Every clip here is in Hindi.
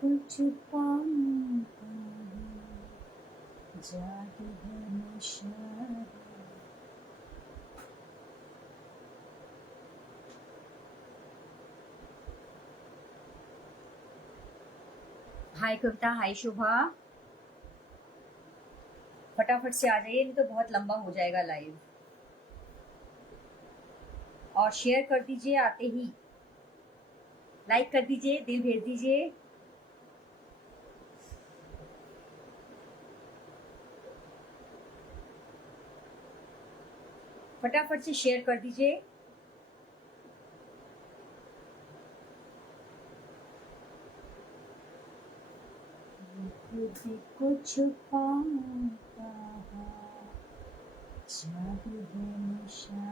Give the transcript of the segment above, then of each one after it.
कुछ पाऊंगा जादू है नशा। हाय कविता, हाय शुभा, फटाफट से आ जाइए, नहीं तो बहुत लंबा हो जाएगा लाइव। और शेयर कर दीजिए, आते ही लाइक कर दीजिए, दिल भेज दीजिए। फटाफट से शेयर कर दीजिए। कुछ पाऊंगा जादू है नशा।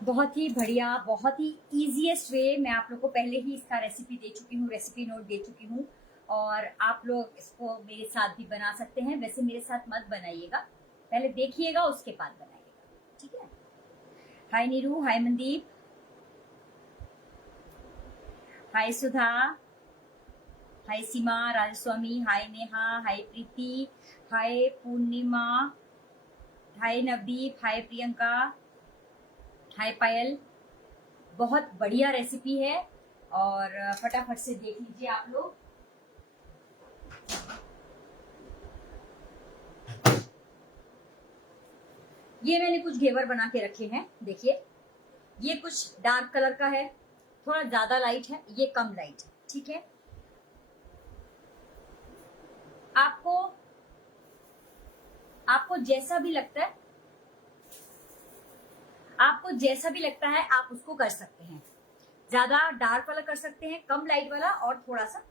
बहुत ही बढ़िया, बहुत ही इजीएस्ट वे। मैं आप लोग को पहले ही इसका रेसिपी दे चुकी हूँ, रेसिपी नोट दे चुकी हूँ, और आप लोग इसको मेरे साथ भी बना सकते हैं। वैसे मेरे साथ मत बनाइएगा, पहले देखिएगा उसके बाद बनाइएगा, ठीक है। हाय नीरू, हाय मनदीप, हाय सुधा, हाय सीमा, राजस्वामी, हाय नेहा, हाय प्रीति, हाय पूर्णिमा, हाय नवदीप, हाय प्रियंका, हाय पायल। बहुत बढ़िया रेसिपी है और फटाफट से देख लीजिए आप लोग। ये मैंने कुछ घेवर बना के रखे हैं, देखिए। ये कुछ डार्क कलर का है, थोड़ा ज्यादा लाइट है, ये कम लाइट है, ठीक है। आपको आपको जैसा भी लगता है, आपको जैसा भी लगता है आप उसको कर सकते हैं। ज्यादा डार्क वाला कर सकते हैं, कम लाइट वाला, और थोड़ा सा।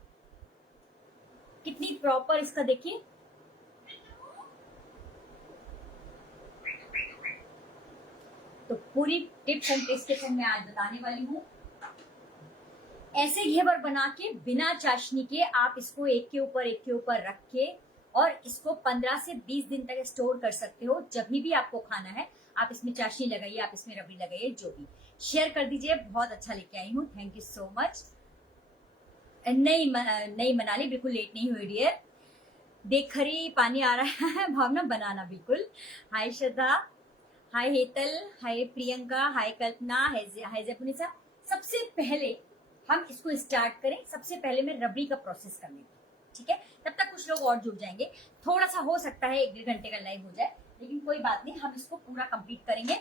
कितनी प्रॉपर इसका देखिए। तो पूरी टिप्स एंड ट्रिक्स मैं आज बताने वाली हूँ। ऐसे घेवर बना के बिना चाशनी के आप इसको एक के ऊपर रख के और इसको 15 से 20 दिन तक स्टोर कर सकते हो। जब भी आपको खाना है आप इसमें चाशनी लगाइए, आप इसमें रबड़ी लगाइए, जो भी। शेयर कर दीजिए, बहुत अच्छा लेके आई हूँ। Thank you so much. नहीं मनाली, बिल्कुल लेट नहीं हुई डियर। देख खरी पानी आ रहा है भावना, बनाना बिल्कुल। हाय श्रद्धा, हाय हेतल, हाय प्रियंका, हाय कल्पना, हाय जयपुनिसा। सबसे पहले हम इसको स्टार्ट करें, सबसे पहले मैं रबड़ी का प्रोसेस कर लेती हूँ, ठीक है। तब तक कुछ लोग और जुड़ जाएंगे। थोड़ा सा हो सकता है 1-1.5 घंटे का लाइव हो जाए, लेकिन कोई बात नहीं, हम इसको पूरा कंप्लीट करेंगे।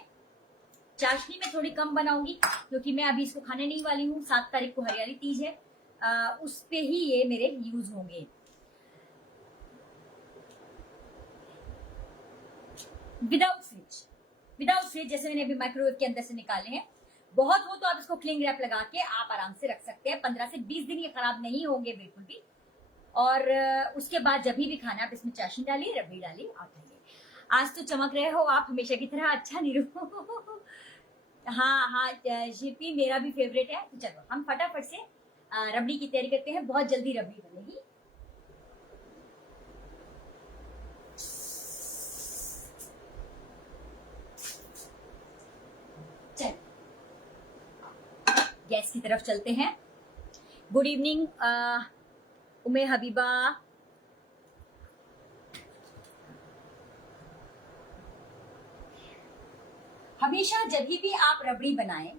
चाशनी में थोड़ी कम बनाऊंगी क्योंकि मैं अभी इसको खाने नहीं वाली हूँ। 7 तारीख को हरियाली तीज है, उस पे ही ये मेरे यूज होंगे। विदाउट फ्रिज जैसे मैंने अभी माइक्रोवेव के अंदर से निकाले हैं। बहुत हो तो आप इसको क्लिंग रैप लगा के आप आराम से रख सकते हैं। 15 से 20 दिन ये खराब नहीं होंगे बिल्कुल भी। और उसके बाद जब भी खाना आप इसमें चाशनी डालिए, रबड़ी डालिए, आप खाइए। आज तो चमक रहे हो आप हमेशा की तरह। अच्छा नीरू हाँ, शिल्पी मेरा भी फेवरेट है। तो चलो हम फटाफट से रबड़ी की तैयारी करते हैं, बहुत जल्दी रबड़ी बनेगी। चल गैस की तरफ चलते हैं। गुड इवनिंग उमे हबीबा। हमेशा जब भी आप रबड़ी बनाएं,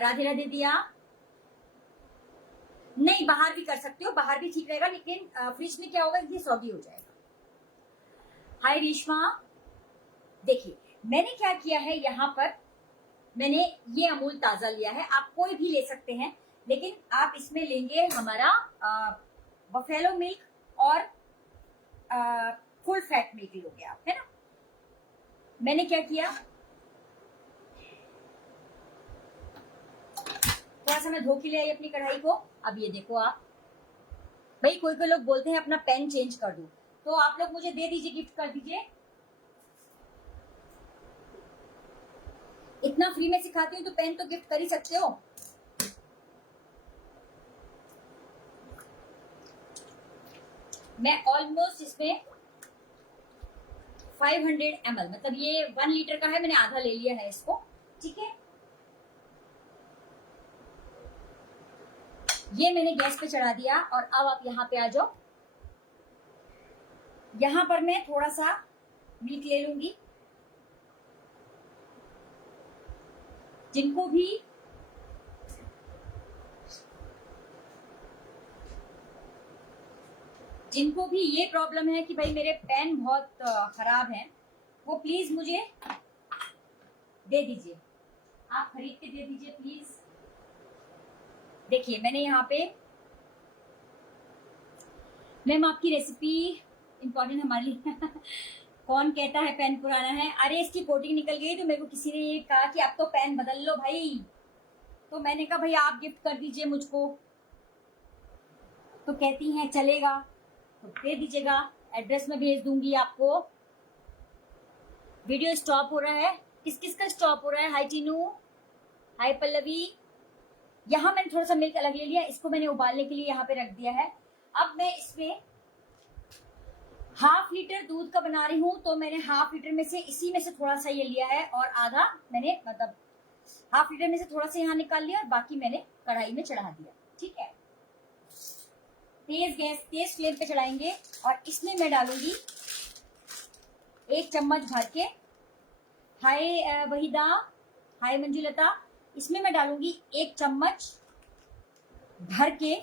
राधे राधे दिया, नहीं बाहर भी कर सकते हो, बाहर भी ठीक रहेगा, लेकिन फ्रिज में क्या होगा, ये सॉगी हो जाएगा। हाय रेशमा, देखिए मैंने क्या किया है, यहाँ पर मैंने ये अमूल ताजा लिया है, आप कोई भी ले सकते हैं, लेकिन आप इसमें लेंगे हमारा बफेलो मिल्क और फुल फैट मिल्क लोगे आप, है ना। मैंने क्या किया, थोड़ा सा मैं धो के ले आई अपनी कढ़ाई को। अब ये देखो आप, भाई कोई कोई लोग बोलते हैं अपना पेन चेंज कर दो, तो आप लोग मुझे दे दीजिए, गिफ्ट कर दीजिए। इतना फ्री में सिखाती हूँ तो पेन तो गिफ्ट कर ही सकते हो। मैं ऑलमोस्ट इसमें 500 ml, मतलब ये 1 लीटर का है, मैंने आधा ले लिया है इसको, ठीक है। ये मैंने गैस पे चढ़ा दिया और अब आप यहाँ पे आ जाओ। यहां पर मैं थोड़ा सा मिल्क ले लूंगी। जिनको भी ये प्रॉब्लम है कि भाई मेरे पेन बहुत खराब हैं, वो प्लीज मुझे दे दीजिए, आप खरीद के दे दीजिए प्लीज। देखिए मैंने यहाँ पे, मैम आपकी रेसिपी इंपॉर्टेंट हमारे लिए कौन कहता है पेन पुराना है? अरे इसकी कोटिंग निकल गई तो मेरे को किसी ने ये कहा कि आप तो पेन बदल लो भाई, तो मैंने कहा भाई आप गिफ्ट कर दीजिए मुझको, तो कहती हैं चलेगा, तो दे दीजिएगा, एड्रेस में भेज दूंगी आपको। वीडियो स्टॉप हो रहा है, किस किस का स्टॉप हो रहा है? हाय टीनू, हाय पल्लवी। यहाँ मैंने थोड़ा सा मिल्क अलग ले लिया, इसको मैंने उबालने के लिए यहाँ पे रख दिया है। अब मैं इसमें 1/2 लीटर दूध का बना रही हूँ, तो मैंने 1/2 लीटर में से इसी में से थोड़ा सा ये लिया है और आधा मैंने, मतलब 1/2 लीटर में से थोड़ा सा यहाँ निकाल लिया और बाकी मैंने कढ़ाई में चढ़ा दिया, ठीक है। तेज गैस, तेज फ्लेम पे चढ़ाएंगे और इसमें मैं डालूंगी 1 चम्मच भर के, हाय वहीदा, हाय मंजुलता, इसमें मैं डालूंगी 1 चम्मच भर के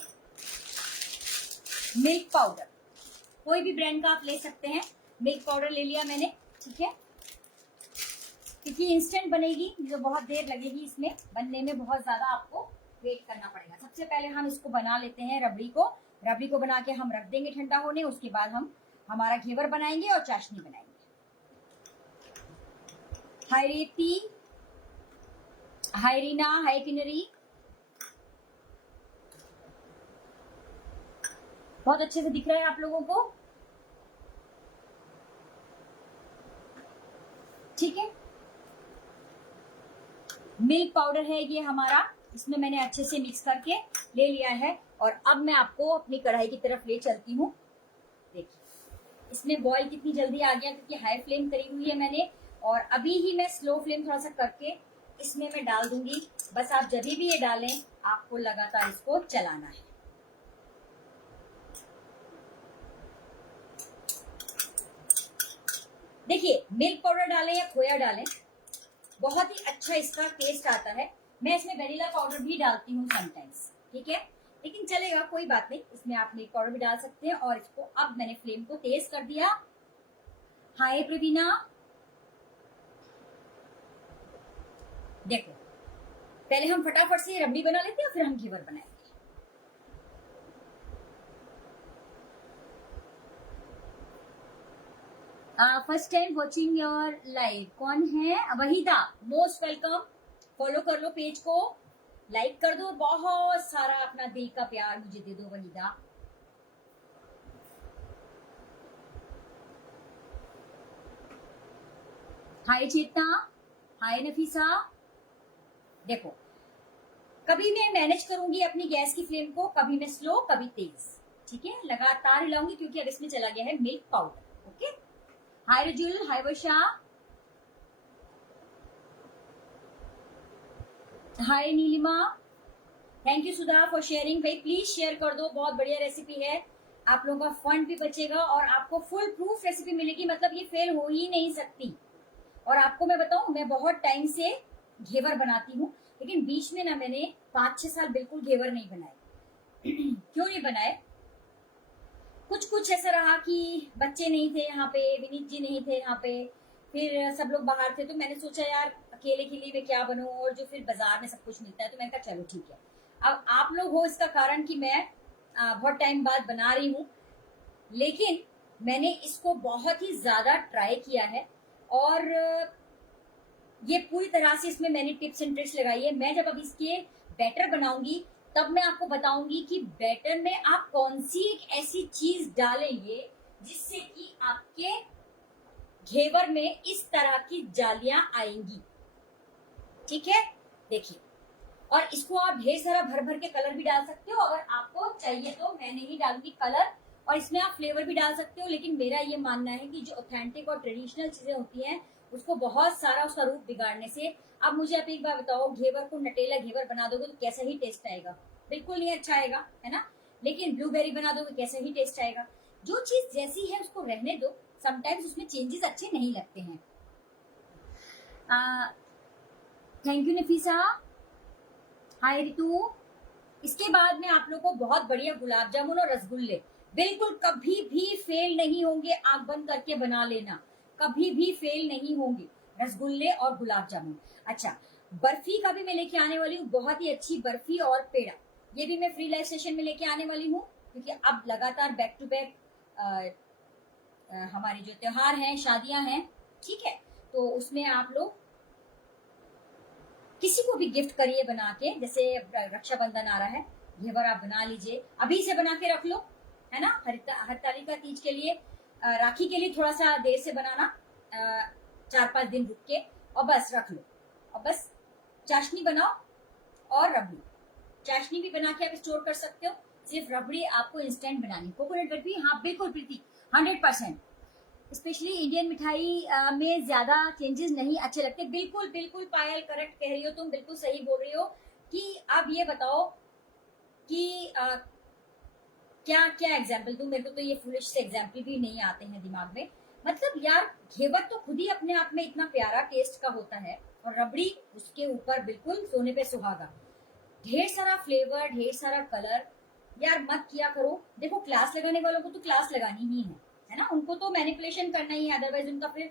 मिल्क पाउडर। कोई भी ब्रांड का आप ले सकते हैं, मिल्क पाउडर ले लिया मैंने, ठीक है, क्योंकि इंस्टेंट बनेगी, जो बहुत देर लगेगी इसमें बनने में, बहुत ज्यादा आपको वेट करना पड़ेगा। सबसे पहले हम इसको बना लेते हैं, रबड़ी को बना के हम रख देंगे ठंडा होने, उसके बाद हम हमारा घेवर बनाएंगे और चाशनी बनाएंगे। हाय रेती, हाय रीना, हाय किनरी, बहुत अच्छे से दिख रहा है आप लोगों को, ठीक है। मिल्क पाउडर है ये हमारा, इसमें मैंने अच्छे से मिक्स करके ले लिया है और अब मैं आपको अपनी कढ़ाई की तरफ ले चलती हूँ। देखिए इसमें बॉईल कितनी जल्दी आ गया, क्योंकि हाई फ्लेम करी हुई है मैंने और अभी ही मैं स्लो फ्लेम थोड़ा सा करके इसमें मैं डाल दूंगी। बस आप जब भी ये डालें आपको लगातार इसको चलाना है। देखिए मिल्क पाउडर डालें या खोया डालें, बहुत ही अच्छा इसका टेस्ट आता है। मैं इसमें वेनिला पाउडर भी डालती हूँ समटाइम्स, ठीक है, लेकिन चलेगा, कोई बात नहीं, इसमें आप मिल्क पाउडर भी डाल सकते हैं। और इसको अब मैंने फ्लेम को तेज कर दिया। हाय प्रवीणा, देखो पहले हम फटाफट से रबड़ी बना लेते हैं फिर हम घेवर बनाएंगे। First time watching your live, कौन है? वहीदा, मोस्ट वेलकम, फॉलो कर लो पेज को, लाइक कर दो, बहुत सारा अपना दिल का प्यार मुझे दे दो वहीदा। हाय चेतना, हाय नफीसा। देखो कभी मैं मैनेज करूंगी अपनी गैस की फ्लेम को, कभी मैं स्लो कभी तेज, ठीक है, लगातार हिलाऊंगी क्योंकि अब इसमें चला गया है milk powder. Okay, hi Rajul, hi Varsha, hi Neelima, thank you Sudha for sharing. भाई प्लीज शेयर कर दो, बहुत बढ़िया रेसिपी है, आप लोगों का फंड भी बचेगा और आपको फुल प्रूफ रेसिपी मिलेगी, मतलब ये फेल हो ही नहीं सकती। और आपको मैं बताऊं, मैं बहुत टाइम से घेवर बनाती हूँ, लेकिन बीच में ना मैंने 5-6 साल बिल्कुल घेवर नहीं बनाए। क्यों नहीं बनाए? कुछ ऐसा रहा कि बच्चे नहीं थे यहाँ पे, विनीत जी नहीं थे यहाँ पे, फिर सब लोग बाहर थे, तो मैंने सोचा यार अकेले के लिए मैं क्या बनूं, और जो फिर बाजार में सब कुछ मिलता है, तो मैंने कहा चलो ठीक है। अब आप लोग हो इसका कारण कि मैं बहुत टाइम बाद बना रही हूँ, लेकिन मैंने इसको बहुत ही ज्यादा ट्राई किया है और ये पूरी तरह से इसमें मैंने टिप्स एंड ट्रिक्स लगाई है। मैं जब अब इसके बैटर बनाऊंगी तब मैं आपको बताऊंगी कि बैटर में आप कौन सी एक ऐसी चीज डालेंगे जिससे कि आपके घेवर में इस तरह की जालियां आएंगी। ठीक है, देखिए, और इसको आप ढेर सारा भर भर के कलर भी डाल सकते हो, अगर आपको चाहिए तो। मैं नहीं डालूंगी कलर, और इसमें आप फ्लेवर भी डाल सकते हो, लेकिन मेरा ये मानना है कि जो ऑथेंटिक और ट्रेडिशनल चीजें होती हैं उसको बहुत सारा उसका रूप बिगाड़ने से। अब मुझे आप एक बार बताओ, घेवर को नटेला घेवर बना दोगे तो कैसा ही टेस्ट आएगा? बिल्कुल नहीं अच्छा आएगा, है ना। लेकिन ब्लूबेरी बना दोगे कैसा ही टेस्ट आएगा। जो चीज जैसी है उसको रहने दो, समटाइम्स उसमें चेंजेस अच्छे नहीं लगते हैं। थैंक यू नफीसा, हाय रितु। इसके बाद में आप लोग को बहुत बढ़िया गुलाब जामुन और रसगुल्ले बिल्कुल कभी भी फेल नहीं होंगे। आंख बंद करके बना लेना, कभी भी फेल नहीं होंगे रसगुल्ले और गुलाब जामुन। अच्छा, बर्फी का भी मैं लेके आने वाली हूँ, बहुत ही अच्छी बर्फी और पेड़ा। ये भी मैं फ्री लाइव सेशन में लेके आने वाली हूँ, क्योंकि अब लगातार बैक टू बैक हमारे जो त्योहार हैं, शादियां हैं, ठीक है, तो उसमें आप लोग किसी को भी गिफ्ट करिए बना के। जैसे रक्षाबंधन आ रहा है, घेवर आप बना लीजिए, अभी से बना के रख लो, है ना। हरतालिका तीज के लिए, राखी के लिए थोड़ा सा देर से बनाना, 4-5 दिन रुक के, और बस रख लो। और बस चाशनी बनाओ और रबड़ी, चाशनी भी बना के आप स्टोर कर सकते हो। सिर्फ रबड़ी आपको इंस्टेंट बनानी। कोकोनट बर्फी, हाँ बिल्कुल प्रीति, 100%। स्पेशली इंडियन मिठाई में ज्यादा चेंजेस नहीं अच्छे लगते। बिल्कुल बिल्कुल पायल, करेक्ट कह रही हो तुम, बिल्कुल सही बोल रही हो। कि अब ये बताओ कि क्या क्या एग्जाम्पल दूं? मेरे को तो ये फुलिश से एग्जाम्पल भी नहीं आते हैं दिमाग में। मतलब यार, घेवर तो खुद ही अपने आप में इतना प्यारा टेस्ट का होता है, और रबड़ी उसके ऊपर बिल्कुल सोने पे सुहागा। ढेर सारा फ्लेवर, ढेर सारा कलर, यार मत किया करो। देखो, क्लास लगाने वालों को तो क्लास लगानी ही है ना, उनको तो मैनिपुलेशन करना ही है, अदरवाइज उनका फिर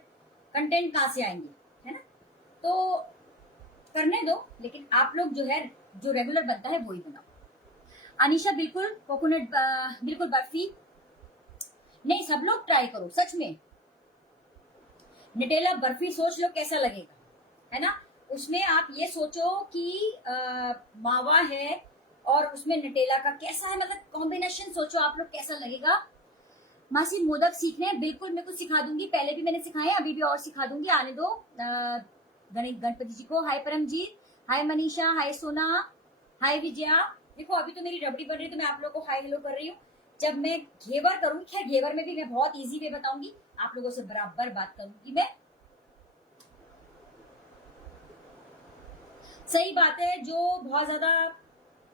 कंटेंट कहाँ से आएंगे, है ना। तो करने दो, लेकिन आप लोग जो है, जो रेगुलर बनता है वही बनाओ। अनिशा, बिल्कुल कोकोनट, बिल्कुल बर्फी नहीं, सब लोग ट्राई करो सच में। नटेला बर्फी सोच लो कैसा लगेगा, है ना। उसमें आप ये सोचो कि मावा है और उसमें नटेला का कैसा है, मतलब कॉम्बिनेशन सोचो आप लोग कैसा लगेगा। मासी, मोदक सीखने हैं, बिल्कुल मेरे को सिखा दूंगी। पहले भी मैंने सिखाए, अभी भी और सिखा दूंगी, आने दो। गणपति जी को हाय, परमजीत हाय, मनीषा हाय, सोना हाय, विजया। देखो, अभी तो मेरी रबड़ी बन रही है तो मैं आप लोगों को हाय हेलो कर रही हूँ। जब मैं घेवर करूंगी, खैर घेवर में भी मैं बहुत इजी वे बताऊंगी, आप लोगों से बराबर बात करूंगी मैं। सही बात है, जो बहुत ज्यादा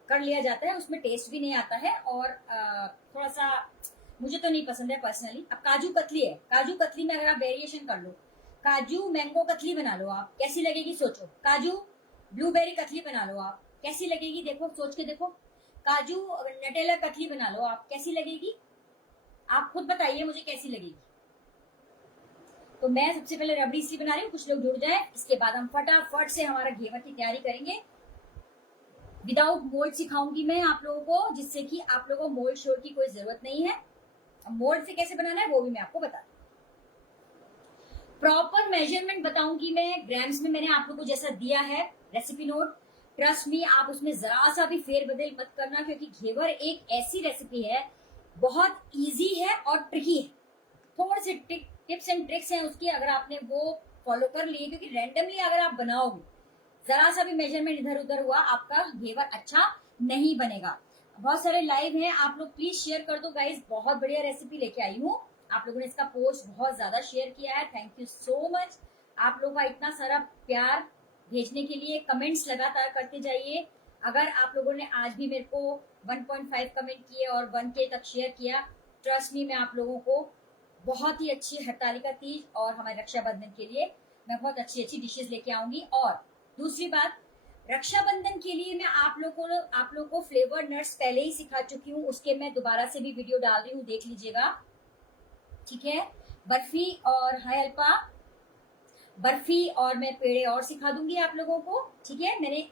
कर लिया जाता है उसमें टेस्ट भी नहीं आता है, और थोड़ा सा मुझे तो नहीं पसंद है पर्सनली। अब काजू कतली है, काजू कतली में अगर आप वेरिएशन कर लो, काजू मैंगो कतली बना लो, आप कैसी लगेगी सोचो। काजू ब्लूबेरी कतली बना लो, आप कैसी लगेगी, देखो सोच के देखो। काजू नटेला कतली बना लो, आप कैसी लगेगी, आप खुद बताइए मुझे कैसी लगेगी। तो मैं सबसे पहले रबड़ी इसलिए बना रही हूँ, कुछ लोग जुड़ जाए, इसके बाद हम फटाफट से हमारा घेवर की तैयारी करेंगे। विदाउट मोल्ड सिखाऊंगी मैं आप लोगों को, जिससे कि आप लोगों को मोल्ड शोल्ड की कोई जरूरत नहीं है। मोल्ड से कैसे बनाना है वो भी मैं आपको बता दूं। प्रॉपर मेजरमेंट बताऊंगी मैं, ग्राम्स में मैंने आप लोगों को जैसा दिया है रेसिपी नोट। ट्रस्ट मी, आप उसमें जरा सा भी फेरबदल मत करना, क्योंकि घेवर एक ऐसी रेसिपी है, बहुत इजी है और ट्रिकी है। थोड़े से टिप्स एंड ट्रिक्स हैं उसकी, अगर आपने वो फॉलो कर लिए, क्योंकि रैंडमली अगर आप बनाओगे, जरा सा भी मेजरमेंट इधर उधर हुआ, आपका घेवर अच्छा नहीं बनेगा। बहुत सारे लाइव हैं, आप लोग प्लीज शेयर कर दो गाइज, बहुत बढ़िया रेसिपी लेके आई हूँ। आप लोगों ने इसका पोस्ट बहुत ज्यादा शेयर किया है, थैंक यू सो मच। आप लोगों का इतना सारा प्यार भेजने के लिए, कमेंट्स लगातार करते जाइए। अगर आप लोगों ने आज भी मेरे को 1.5 कमेंट किए और 1K तक शेयर किया, ट्रस्ट मी, मैं आप लोगों को बहुत ही अच्छी हरतालिका तीज और हमारे रक्षाबंधन के लिए मैं बहुत अच्छी अच्छी डिशेज लेके आऊंगी। और दूसरी बात, रक्षाबंधन के लिए मैं आप लोगों को फ्लेवर नट्स पहले ही सिखा चुकी हूँ, उसके मैं दोबारा से भी वीडियो डाल रही हूँ, देख लीजिएगा, ठीक है। बर्फी और हाय अल्पा, बर्फी और मैं पेड़े और सिखा दूंगी आप लोगों को, ठीक है। मैंने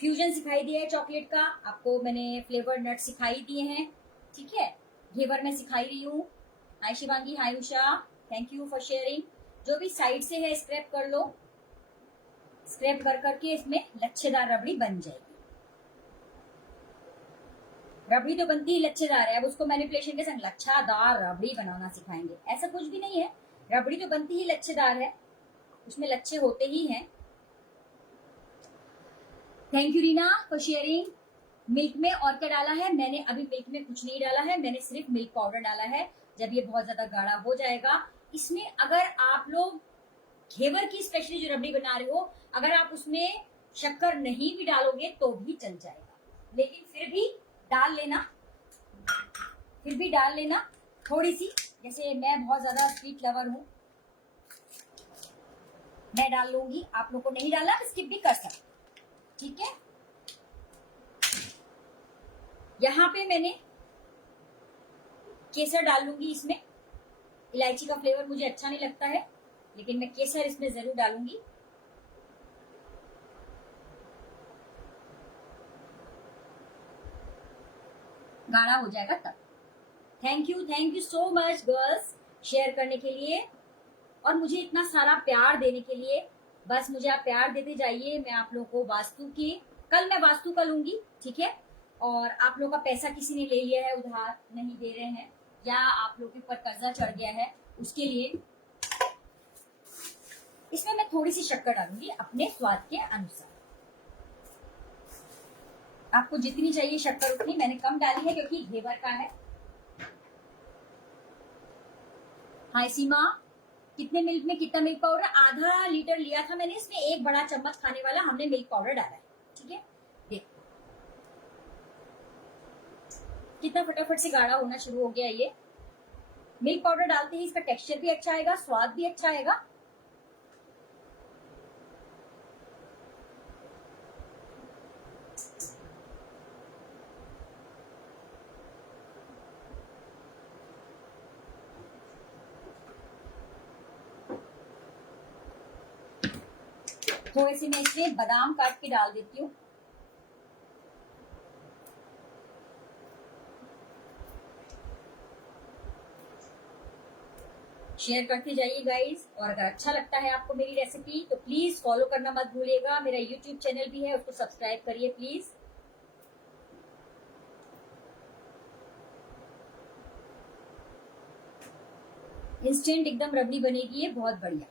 फ्यूजन सिखाई दिया है चॉकलेट का, आपको मैंने फ्लेवर नट सिखाई दिए हैं, ठीक है। घेवर में सिखाई रही हूँ। हाय शिवांगी, हाय Usha, thank you for sharing. जो भी साइड से है स्क्रैप कर लो, स्क्रैप कर करके इसमें लच्छेदार रबड़ी बन जाएगी। रबड़ी तो बनती ही लच्छेदार है, अब उसको मैनिपुलेशन के संग लच्छादार रबड़ी बनाना सिखाएंगे, ऐसा कुछ भी नहीं है। रबड़ी तो बनती ही लच्छेदार है, उसमें लच्छे होते ही हैं। Thank you Reena for sharing. Milk में और क्या डाला है? मैंने अभी मिल्क में कुछ नहीं डाला है, मैंने सिर्फ मिल्क पाउडर डाला है। जब ये बहुत ज्यादा गाढ़ा हो जाएगा, इसमें अगर आप लोग घेवर की स्पेशली जो रबड़ी बना रहे हो, अगर आप उसमें शक्कर नहीं भी डालोगे तो भी चल जाएगा, लेकिन फिर भी डाल लेना थोड़ी सी। जैसे मैं बहुत ज्यादा स्वीट लवर हूँ, मैं डाल लूंगी, आप लोग को नहीं डालना स्किप भी कर सकते, ठीक है। यहाँ पे मैंने केसर डाल लूंगी इसमें। इलायची का फ्लेवर मुझे अच्छा नहीं लगता है, लेकिन मैं केसर इसमें जरूर डालूंगी। गाढ़ा हो जाएगा तब। Thank you so much girls share करने के लिए और मुझे इतना सारा प्यार देने के लिए। बस मुझे आप प्यार देते जाइए। मैं आप लोगों को वास्तु की, कल मैं वास्तु का लूंगी, ठीक है। और आप लोगों का पैसा किसी ने ले लिया है, उधार नहीं दे रहे हैं, या आप लोगों के ऊपर कर्जा चढ़ गया है, उसके लिए इसमें मैं थोड़ी सी शक्कर डालूंगी अपने स्वाद के अनुसार। आपको जितनी चाहिए शक्कर उतनी, मैंने कम डाली है क्योंकि घेवर का है। हाय सीमा, कितने मिल्क में कितना मिल्क पाउडर? आधा लीटर लिया था मैंने, इसमें 1 बड़ा चम्मच खाने वाला हमने मिल्क पाउडर डाला है, ठीक है। देखो कितना फटाफट से गाढ़ा होना शुरू हो गया ये। मिल्क पाउडर डालते ही इसका टेक्सचर भी अच्छा आएगा, स्वाद भी अच्छा आएगा। थोड़े से मैं इसमें बादाम काट के डाल देती हूँ। शेयर करते जाइए गाइस, और अगर अच्छा लगता है आपको मेरी रेसिपी तो प्लीज फॉलो करना मत भूलिएगा। मेरा यूट्यूब चैनल भी है, उसको सब्सक्राइब करिए प्लीज। इंस्टेंट एकदम रबड़ी बनेगी ये, बहुत बढ़िया।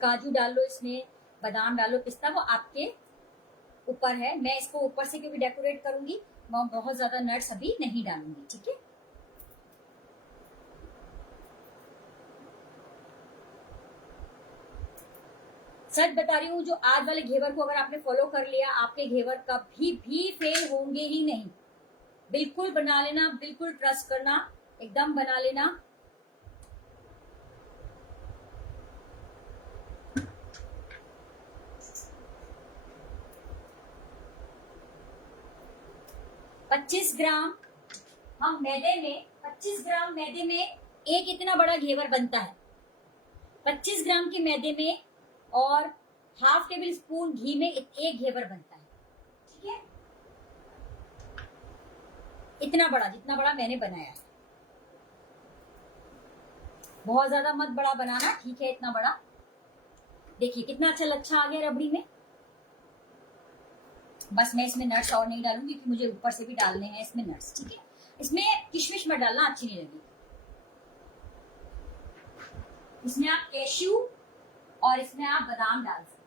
काजू डाल लो इसमें, बादाम डालो, पिस्ता, वो आपके ऊपर है। मैं इसको ऊपर से क्योंकि डेकोरेट करूंगी, मैं बहुत ज्यादा नट्स अभी नहीं डालूंगी, ठीक है। सच बता रही हूँ, जो आज वाले घेवर को अगर आपने फॉलो कर लिया, आपके घेवर कभी भी फेल होंगे ही नहीं। बिल्कुल बना लेना, बिल्कुल ट्रस्ट करना, एकदम बना लेना। पच्चीस ग्राम हम मैदे में 25 ग्राम मैदे में एक इतना बड़ा घेवर बनता है। 25 ग्राम के मैदे में और ½ टेबल स्पून घी में एक घेवर बनता है, ठीक है। इतना बड़ा, जितना बड़ा मैंने बनाया है। बहुत ज्यादा मत बड़ा बनाना, ठीक है, इतना बड़ा। देखिए कितना अच्छा लच्छा आ गया रबड़ी में। बस मैं इसमें नट्स और नहीं डालूंगी क्योंकि मुझे ऊपर से भी डालने हैं इसमें नट्स, ठीक है। इसमें किशमिश मत डालना, अच्छी नहीं लगी। इसमें आप कैश्यू और इसमें आप बादाम डाल सकते।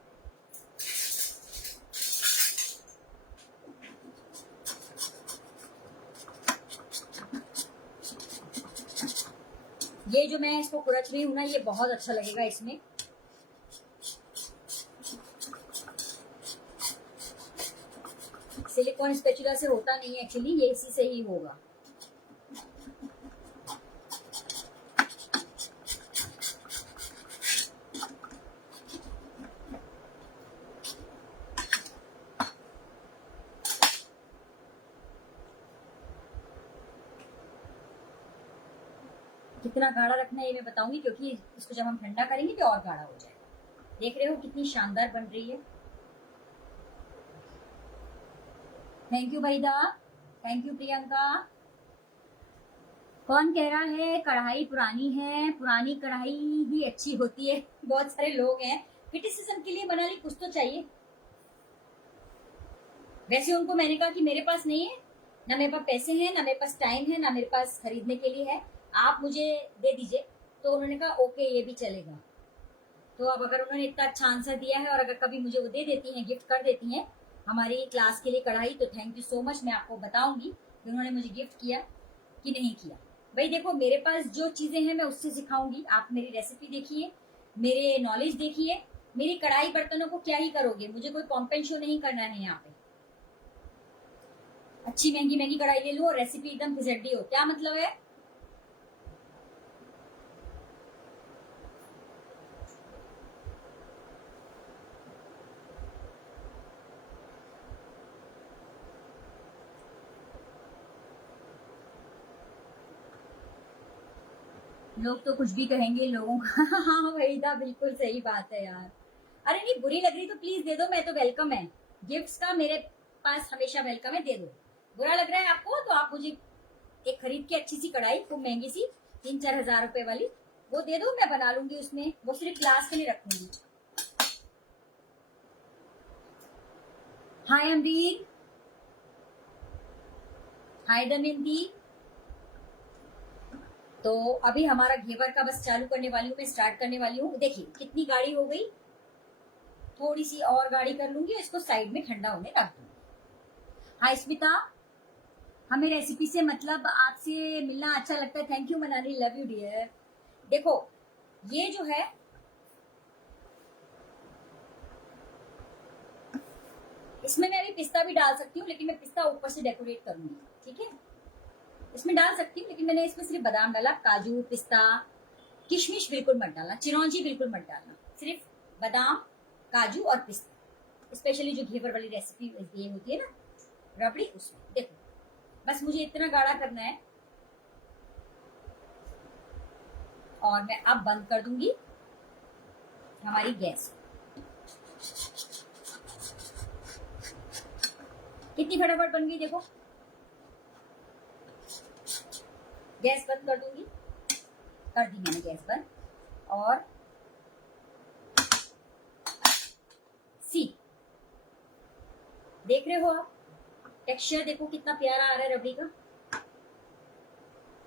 ये जो मैं इसको कुरच रही हूँ ना, ये बहुत अच्छा लगेगा इसमें। सिलिकॉन स्पैचुला से होता नहीं है एक्चुअली, ये इसी से ही होगा। कितना गाढ़ा रखना है ये मैं बताऊंगी, क्योंकि इसको जब हम ठंडा करेंगे तो और गाढ़ा हो जाएगा। देख रहे हो कितनी शानदार बन रही है। Thank you Waheeda, thank you Priyanka. कौन कह रहा है कढ़ाई पुरानी है? पुरानी कढ़ाई ही अच्छी होती है। बहुत सारे लोग हैं, क्रिटिसिज्म के लिए बना ली, कुछ तो चाहिए। वैसे उनको मैंने कहा कि मेरे पास नहीं है, ना मेरे पास पैसे हैं, ना मेरे पास टाइम है, ना मेरे पास खरीदने के लिए है, आप मुझे दे दीजिए। तो उन्होंने कहा ओके ये भी चलेगा। तो अब अगर उन्होंने इतना अच्छा आंसर दिया है और अगर कभी मुझे वो दे देती हैं, गिफ्ट कर देती हैं हमारी क्लास के लिए कढ़ाई, तो थैंक यू सो मच। मैं आपको बताऊंगी कि उन्होंने मुझे गिफ्ट किया कि नहीं किया। भाई देखो, मेरे पास जो चीजें हैं मैं उससे सिखाऊंगी। आप मेरी रेसिपी देखिए, मेरे नॉलेज देखिए। मेरी कढ़ाई बर्तनों को क्या ही करोगे, मुझे कोई कॉम्पेन शो नहीं करना है यहाँ पे। अच्छी महंगी महंगी कढ़ाई ले लो और रेसिपी एकदम फिजड्डी हो, क्या मतलब है? लोग तो कुछ भी कहेंगे लोगों का। हाँ वही था, बिल्कुल सही बात है यार। अरे नहीं, बुरी लग रही तो प्लीज दे दो, मैं तो वेलकम है। गिफ्ट्स का मेरे पास हमेशा वेलकम है, दे दो। बुरा लग रहा है आपको तो आप मुझे एक खरीद के अच्छी सी कढ़ाई, खूब महंगी सी, 3-4 हजार रुपए वाली, वो दे दो, मैं बना लूंगी उसमें। वो सिर्फ क्लास के लिए रखूंगी। हाय अमरीन, हाय दमयंती। तो अभी हमारा घेवर का बस चालू करने वाली हूँ, मैं स्टार्ट करने वाली हूँ। देखिए कितनी गाढ़ी हो गई, थोड़ी सी और गाढ़ी कर लूंगी, इसको साइड में ठंडा होने रख दूंगी। हाय स्मिता, हमें रेसिपी से मतलब आपसे मिलना अच्छा लगता है। Thank you Manali, love you dear. देखो ये जो है, इसमें मैं अभी पिस्ता भी डाल सकती हूँ, लेकिन मैं पिस्ता ऊपर से डेकोरेट करूंगी, ठीक है? इसमें डाल सकती हूँ, लेकिन मैंने इसमें सिर्फ बादाम डाला। काजू, पिस्ता, किशमिश बिल्कुल मत डालना, चिरौंजी बिल्कुल मत डालना, सिर्फ बादाम, काजू और पिस्ता। स्पेशली जो घेवर वाली रेसिपी ये होती है ना, रबड़ी, उसमें देखो बस मुझे इतना गाढ़ा करना है। और मैं अब बंद कर दूंगी हमारी गैस। कितनी फटाफट बन गई देखो। गैस बंद कर दूंगी, कर दी मैंने गैस बंद। और सी, देख रहे हो आप टेक्सचर, देखो कितना प्यारा आ रहा है रबड़ी का।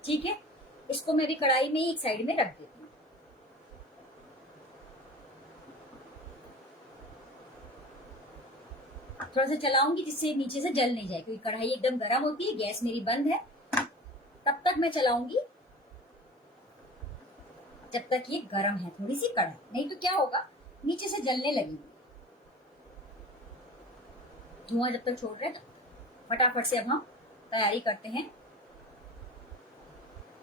ठीक है, इसको मैं भी कढ़ाई में एक साइड में रख देती हूँ। थोड़ा सा चलाऊंगी जिससे नीचे से जल नहीं जाए, क्योंकि कढ़ाई एकदम गर्म होती है। गैस मेरी बंद है, तब तक मैं चलाऊंगी जब तक ये गर्म है थोड़ी सी कढ़ाई, नहीं तो क्या होगा, नीचे से जलने लगेगी। धुआं जब तक छोड़ रहे, फटाफट से अब हम तैयारी करते हैं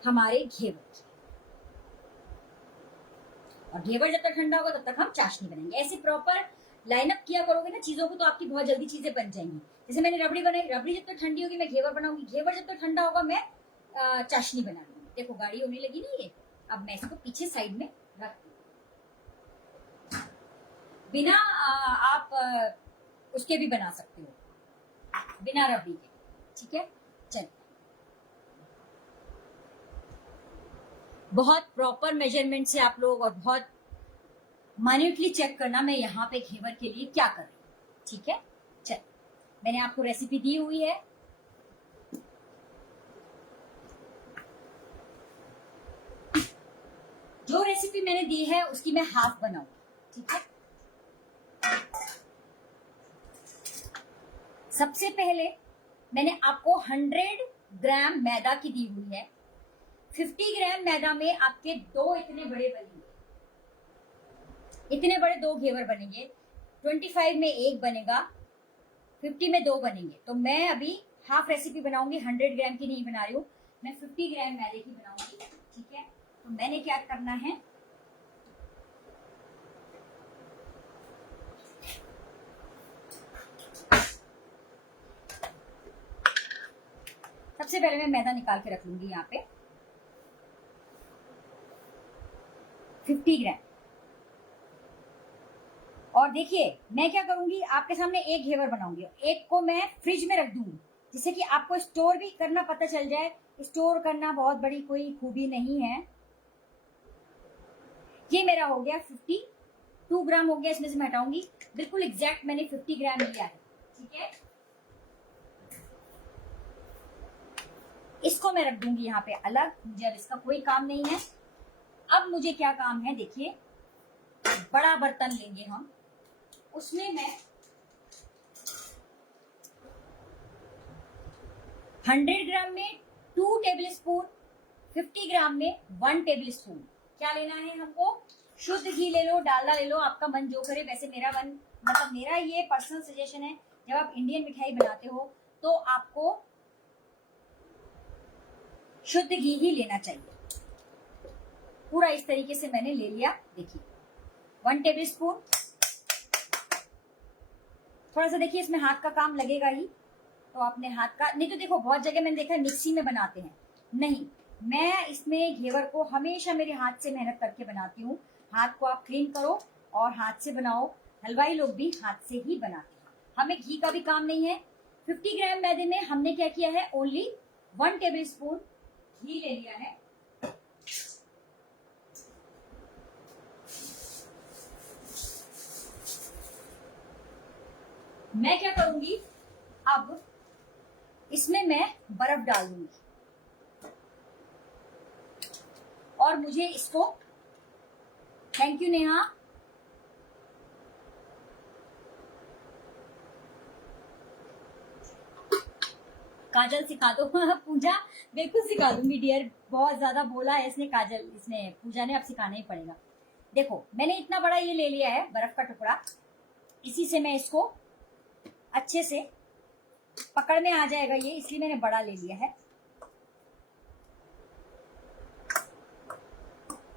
हमारे घेवर की। और घेवर जब तक ठंडा होगा तब तक हम चाशनी बनाएंगे। ऐसे प्रॉपर लाइनअप किया करोगे ना चीजों को, तो आपकी बहुत जल्दी चीजें बन जाएंगी। जैसे मैंने रबड़ी बनाई, रबड़ी जब तक ठंडी होगी मैं घेवर बनाऊंगी, घेवर जब तक ठंडा होगा मैं चाशनी बना लूंगी। देखो गाढ़ी होने लगी ना ये। अब मैं इसको पीछे साइड में रख दूंगी। बिना आप उसके भी बना सकते हो, बिना रबड़ी के, ठीक है? चलिए, बहुत प्रॉपर मेजरमेंट से आप लोग और बहुत माइन्यूटली चेक करना मैं यहाँ पे घेवर के लिए क्या कर रही हूँ, ठीक है? चल, मैंने आपको रेसिपी दी हुई है। जो रेसिपी मैंने दी है उसकी मैं हाफ बनाऊंगी, ठीक है? सबसे पहले मैंने आपको 100 ग्राम मैदा की दी हुई है। 50 ग्राम मैदा में आपके दो इतने बड़े बनेंगे, इतने बड़े दो घेवर बनेंगे। 25 में एक बनेगा, 50 में दो बनेंगे। तो मैं अभी हाफ रेसिपी बनाऊंगी, 100 ग्राम की नहीं बना रही हूँ, मैं 50 ग्राम मैदे की बनाऊंगी, ठीक है? तो मैंने क्या करना है, सबसे पहले मैं मैदा निकाल के रख लूंगी यहाँ पे 50 ग्राम। और देखिए मैं क्या करूंगी, आपके सामने एक घेवर बनाऊंगी, एक को मैं फ्रिज में रख दूंगी, जिससे कि आपको स्टोर भी करना पता चल जाए। स्टोर करना बहुत बड़ी कोई खूबी नहीं है। ये मेरा हो गया 52 ग्राम हो गया, इसमें से मैं हटाऊंगी। बिल्कुल एग्जैक्ट मैंने 50 ग्राम लिया है, ठीक है? इसको मैं रख दूंगी यहाँ पे अलग, मुझे अब इसका कोई काम नहीं है। अब मुझे क्या काम है, देखिए बड़ा बर्तन लेंगे हम, उसमें मैं 100 ग्राम में 2 टेबल स्पून, 50 ग्राम में 1 टेबल स्पून क्या लेना है हमको, शुद्ध घी ले लो, डालडा ले लो, आपका मन जो करे। वैसे मेरा मन, मतलब मेरा ये पर्सनल सजेशन है, जब आप इंडियन मिठाई बनाते हो तो आपको शुद्ध घी ही लेना चाहिए। पूरा इस तरीके से मैंने ले लिया, देखिए 1 टेबल स्पून। थोड़ा सा देखिए इसमें हाथ का काम लगेगा ही, तो आपने हाथ का, नहीं तो देखो बहुत जगह मैंने देखा है मिक्सी में बनाते हैं, नहीं, मैं इसमें घेवर को हमेशा मेरे हाथ से मेहनत करके बनाती हूँ। हाथ को आप क्लीन करो और हाथ से बनाओ, हलवाई लोग भी हाथ से ही बनाते हैं, हमें घी का भी काम नहीं है। 50 ग्राम मैदे में हमने क्या किया है, ओनली 1 टेबल स्पून घी ले लिया है। मैं क्या करूंगी, अब इसमें मैं बर्फ डाल दूंगी और मुझे इसको, थैंक यू नेहा, काजल सिखा दो पूजा बिल्कुल सिखा दूंगी डियर, बहुत ज्यादा बोला है इसने काजल, इसने पूजा ने, अब सिखाना ही पड़ेगा। देखो मैंने इतना बड़ा ये ले लिया है बर्फ का टुकड़ा, इसी से मैं इसको अच्छे से पकड़ में आ जाएगा ये, इसलिए मैंने बड़ा ले लिया है।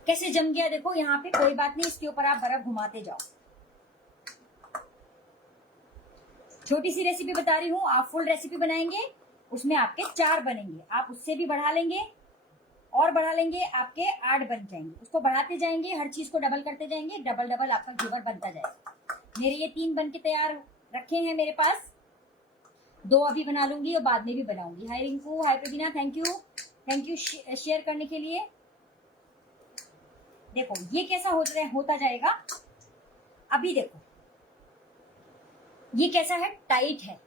कैसे जम गया देखो यहाँ पे, कोई बात नहीं, इसके ऊपर आप बर्फ घुमाते जाओ। छोटी सी रेसिपी बता रही हूँ, आप फुल रेसिपी बनाएंगे उसमें आपके 4 बनेंगे, आप उससे भी बढ़ा लेंगे और बढ़ा लेंगे, आपके 8 बन जाएंगे। उसको बढ़ाते जाएंगे, हर चीज को डबल करते जाएंगे, डबल डबल आपका घेवर बनता जाएगा। मेरे ये 3 बन के तैयार रखे हैं मेरे पास, 2 अभी बना लूंगी और बाद में भी बनाऊंगी। हाय रिंकू, हाय प्रवीणा, थैंक यू शेयर करने के लिए। देखो ये कैसा होता जाएगा, अभी देखो ये कैसा है, टाइट है,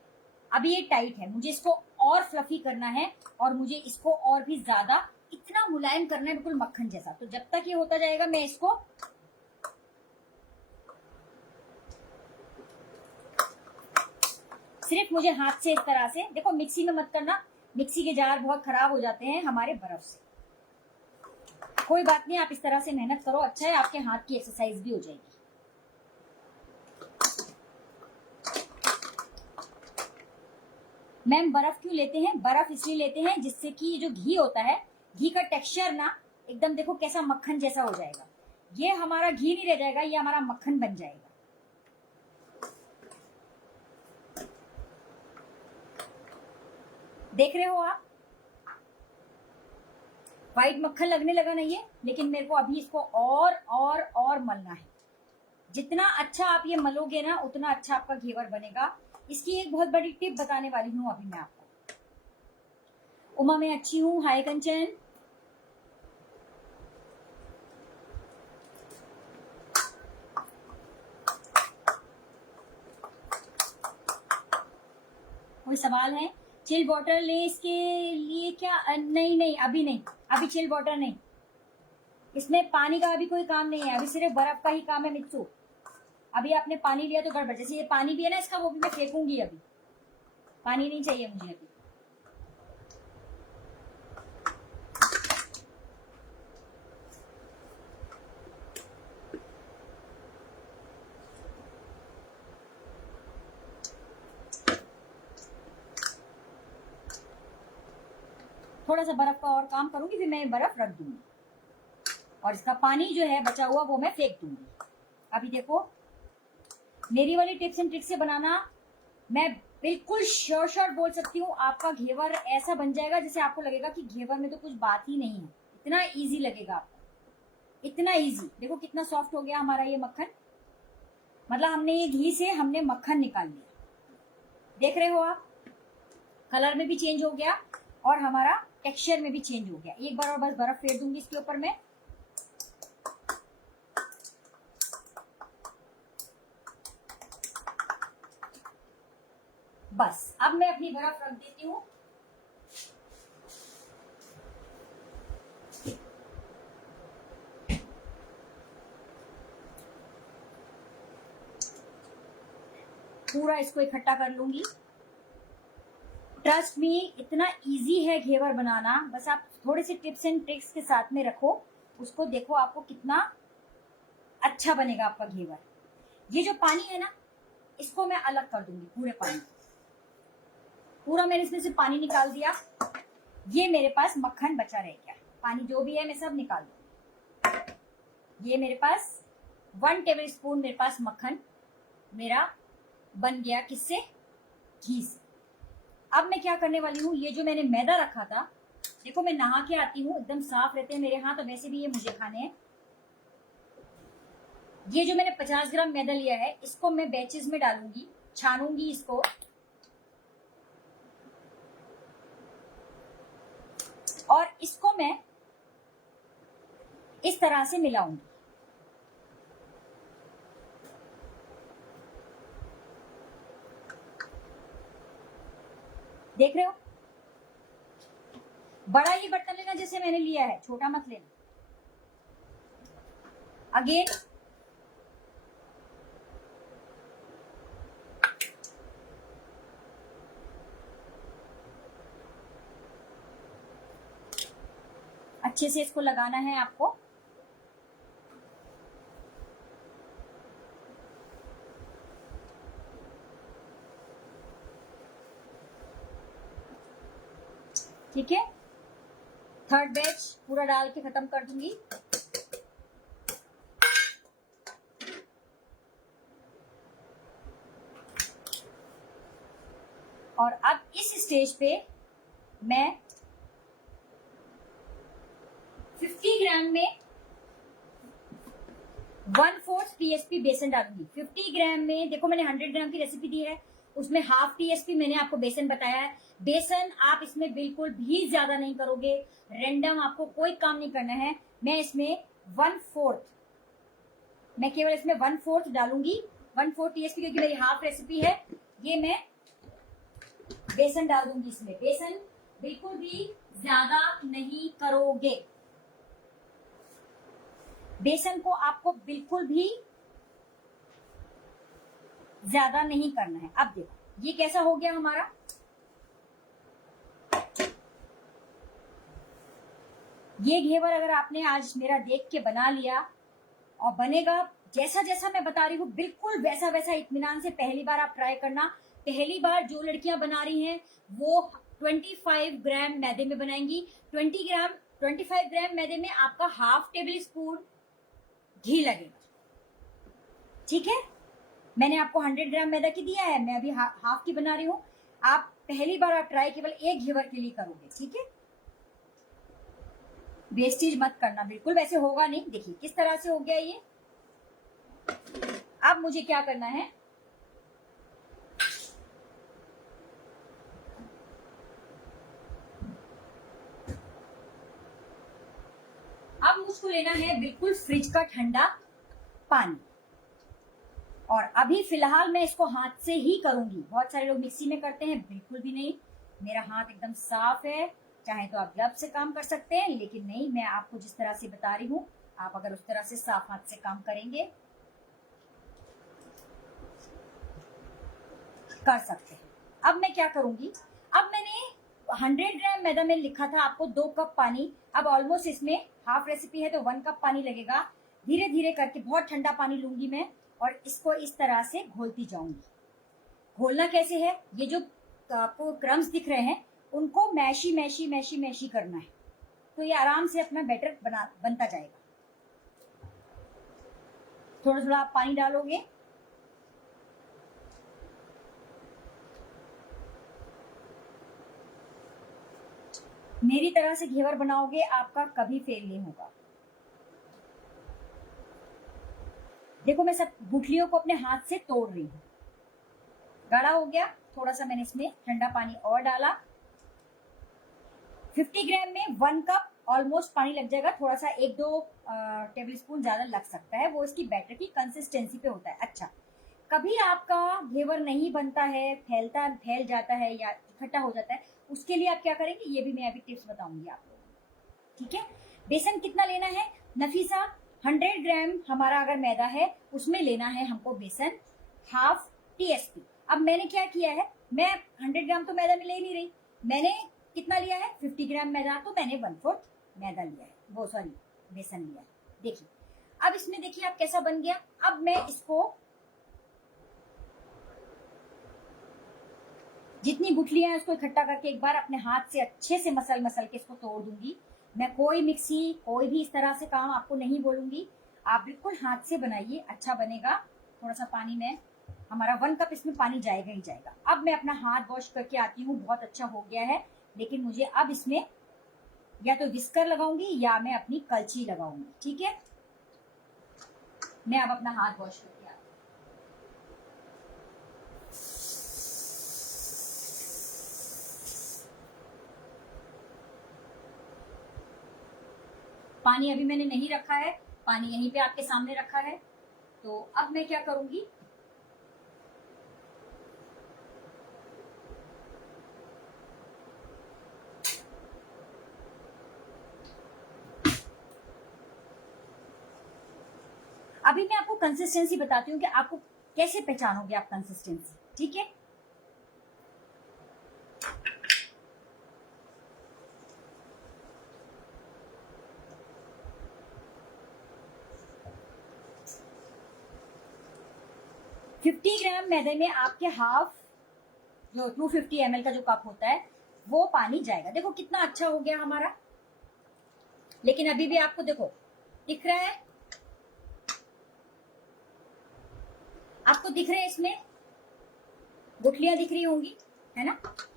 अभी ये टाइट है, मुझे इसको और फ्लफी करना है और मुझे इसको और भी ज्यादा इतना मुलायम करना है, बिल्कुल मक्खन जैसा। तो जब तक ये होता जाएगा मैं इसको सिर्फ, मुझे हाथ से इस तरह से, देखो मिक्सी में मत करना, मिक्सी के जार बहुत खराब हो जाते हैं हमारे बर्फ से। कोई बात नहीं, आप इस तरह से मेहनत करो, अच्छा है, आपके हाथ की एक्सरसाइज भी हो जाएगी। मैम बर्फ क्यों लेते हैं, बर्फ इसलिए लेते हैं जिससे कि जो घी होता है, घी का टेक्सचर ना एकदम देखो कैसा मक्खन जैसा हो जाएगा, ये हमारा घी नहीं रह जाएगा, ये हमारा मक्खन बन जाएगा। देख रहे हो आप, व्हाइट मक्खन लगने लगा ना ये, लेकिन मेरे को अभी इसको और मलना है। जितना अच्छा आप ये मलोगे ना उतना अच्छा आपका घेवर बनेगा। इसकी एक बहुत बड़ी टिप बताने वाली हूँ अभी मैं आपको। उमा मैं अच्छी हूँ, हाय कंचन। कोई सवाल है? चिल वाटर ले इसके लिए क्या? नहीं अभी नहीं, अभी चिल वाटर नहीं, इसमें पानी का अभी कोई काम नहीं है, अभी सिर्फ बर्फ का ही काम है मित्सु। अभी आपने पानी लिया तो गड़बड़, जैसे ये पानी भी है ना इसका, वो भी मैं फेंकूंगी, अभी पानी नहीं चाहिए मुझे अभी। थोड़ा सा बर्फ का और काम करूंगी, फिर मैं बर्फ रख दूंगी और इसका पानी जो है बचा हुआ वो मैं फेंक दूंगी। अभी देखो मेरी वाली टिप्स एंड ट्रिक्स से बनाना, मैं बिल्कुल श्योर बोल सकती हूँ, आपका घेवर ऐसा बन जाएगा जैसे आपको लगेगा कि घेवर में तो कुछ बात ही नहीं है, इतना इजी लगेगा आपको, इतना इजी। देखो कितना सॉफ्ट हो गया हमारा ये मक्खन, मतलब हमने ये घी से हमने मक्खन निकाल लिया, देख रहे हो आप, कलर में भी चेंज हो गया और हमारा टेक्सचर में भी चेंज हो गया। एक बार और बस बर्फ फेर दूंगी इसके ऊपर मैं। बस अब मैं अपनी बर्फ रख देती हूँ। पूरा इसको इकट्ठा कर लूंगी। ट्रस्ट मी, इतना इजी है घेवर बनाना, बस आप थोड़े से टिप्स एंड ट्रिक्स के साथ में रखो उसको, देखो आपको कितना अच्छा बनेगा आपका घेवर। ये जो पानी है ना, इसको मैं अलग कर दूंगी, पूरे पानी पूरा मैंने इसमें से पानी निकाल दिया। ये मेरे पास मक्खन बचा रह गया, पानी जो भी है मैं सब निकाल दूंगी। ये मेरे पास 1 टेबल स्पून मेरे पास मक्खन मेरा बन गया, किससे? घी से। अब मैं क्या करने वाली हूँ, ये जो मैंने मैदा रखा था, देखो मैं नहा के आती हूँ, एकदम साफ रहते हैं मेरे हाथ, तो वैसे भी ये मुझे खाने हैं। ये जो मैंने 50 ग्राम मैदा लिया है, इसको मैं बैचेस में डालूंगी, छानूंगी इसको, और इसको मैं इस तरह से मिलाऊंगी। देख रहे हो? बड़ा ही बर्तन लेना जैसे मैंने लिया है, छोटा मत लेना। अगेन अच्छे से इसको लगाना है आपको। ठीक है, थर्ड बैच पूरा डाल के खत्म कर दूंगी। और अब इस स्टेज पे मैं 50 ग्राम में 1/4 टीएसपी बेसन डालूंगी। 50 ग्राम में, देखो मैंने 100 ग्राम की रेसिपी दी है, उसमें हाफ टीएसपी मैंने आपको बेसन बताया है। बेसन आप इसमें बिल्कुल भी ज्यादा नहीं करोगे, रैंडम, आपको कोई काम नहीं करना है। मैं इसमें 1/4, मैं केवल इसमें 1/4 डालूंगी, 1/4 टीएसपी, क्योंकि मेरी हाफ रेसिपी है। ये मैं बेसन डाल दूंगी इसमें। बेसन बिल्कुल भी ज्यादा नहीं करोगे, बेसन को आपको बिल्कुल भी ज्यादा नहीं करना है। अब देखो ये कैसा हो गया हमारा, ये घेवर अगर आपने आज मेरा देख के बना लिया और बनेगा जैसा जैसा मैं बता रही हूँ, बिल्कुल वैसा वैसा इत्मीनान से पहली बार आप ट्राई करना। पहली बार जो लड़कियां बना रही हैं वो 25 ग्राम मैदे में बनाएंगी। 25 ग्राम मैदे में आपका हाफ टेबल स्पून घी लगेगा। ठीक है, मैंने आपको 100 ग्राम मैदा की दिया है, मैं अभी हाफ की बना रही हूँ। आप पहली बार आप ट्राई केवल एक घेवर के लिए करोगे, ठीक है? वेस्टेज मत करना बिल्कुल, वैसे होगा नहीं। देखिए किस तरह से हो गया ये। अब मुझे क्या करना है, अब मुझको लेना है बिल्कुल फ्रिज का ठंडा पानी, और अभी फिलहाल मैं इसको हाथ से ही करूंगी। बहुत सारे लोग मिक्सी में करते हैं, बिल्कुल भी नहीं, मेरा हाथ एकदम साफ है। चाहे तो आप ग्लव्स से काम कर सकते हैं, लेकिन नहीं, मैं आपको जिस तरह से बता रही हूँ, आप अगर उस तरह से साफ हाथ से काम करेंगे कर सकते हैं। अब मैं क्या करूंगी, अब मैंने 100 ग्राम मैदा में लिखा था आपको 2 कप पानी, अब ऑलमोस्ट इसमें हाफ रेसिपी है तो 1 कप पानी लगेगा। धीरे धीरे करके बहुत ठंडा पानी लूंगी मैं, और इसको इस तरह से घोलती जाऊंगी। घोलना कैसे है, ये जो आपको क्रम्स दिख रहे हैं उनको मैशी मैशी मैशी मैशी करना है, तो ये आराम से अपना बैटर बनता जाएगा। थोड़ा थोड़ा आप पानी डालोगे, मेरी तरह से घेवर बनाओगे, आपका कभी फेल नहीं होगा। देखो मैं सब गुठलियों को अपने हाथ से तोड़ रही हूँ। गाढ़ा हो गया, थोड़ा सा मैंने इसमें ठंडा पानी और डाला। 50 ग्राम में 1 कप ऑलमोस्ट पानी लग जाएगा, थोड़ा सा 1-2 टेबल स्पून ज्यादा लग सकता है, वो इसकी बैटर की कंसिस्टेंसी पे होता है। अच्छा, कभी आपका घेवर नहीं बनता है, फैल जाता है या इकट्ठा हो जाता है, उसके लिए आप क्या करेंगे, ये भी मैं अभी टिप्स बताऊंगी आप लोगों को। ठीक है, बेसन कितना लेना है नफीसा, 100 ग्राम हमारा अगर मैदा है उसमें लेना है हमको बेसन हाफ टीएसपी। अब मैंने क्या किया है, मैं 100 ग्राम तो मैदा में ले नहीं रही, मैंने कितना लिया है 50 ग्राम मैदा, तो मैंने 1/4 मैदा लिया है, वो सॉरी बेसन लिया है। देखिए अब इसमें देखिए आप कैसा बन गया। अब मैं इसको जितनी गुठलियां हैं उसको इकट्ठा करके एक बार अपने हाथ से अच्छे से मसल मसल के इसको तोड़ दूंगी। मैं कोई मिक्सी कोई भी इस तरह से काम आपको नहीं बोलूंगी, आप बिल्कुल हाथ से बनाइए, अच्छा बनेगा। थोड़ा सा पानी में हमारा 1 कप इसमें पानी जाएगा ही जाएगा। अब मैं अपना हाथ वॉश करके आती हूँ, बहुत अच्छा हो गया है, लेकिन मुझे अब इसमें या तो विस्कर लगाऊंगी या मैं अपनी कलछी लगाऊंगी। ठीक है, मैं अब अपना हाथ वॉश करके आती हूँ। पानी अभी मैंने नहीं रखा है, पानी यहीं पे आपके सामने रखा है। तो अब मैं क्या करूंगी, अभी मैं आपको कंसिस्टेंसी बताती हूँ कि आपको कैसे पहचानोगे आप कंसिस्टेंसी। ठीक है, $50 ग्राम मैदे में आपके हाफ जो 250 ml का जो कप होता है वो पानी जाएगा। देखो कितना अच्छा हो गया हमारा, लेकिन अभी भी आपको देखो दिख रहा है, आपको दिख रहे हैं इसमें गुठलियां दिख रही होंगी, है ना।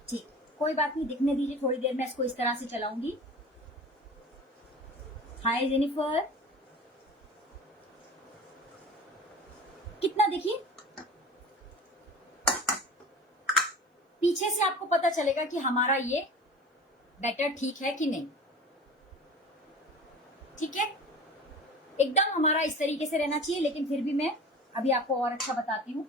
ठीक, कोई बात नहीं, दिखने दीजिए, थोड़ी देर में इसको इस तरह से चलाऊंगी। हाय जेनिफर, कितना देखिए, पीछे से आपको पता चलेगा कि हमारा ये बैटर ठीक है कि नहीं। ठीक है, एकदम हमारा इस तरीके से रहना चाहिए, लेकिन फिर भी मैं अभी आपको और अच्छा बताती हूँ।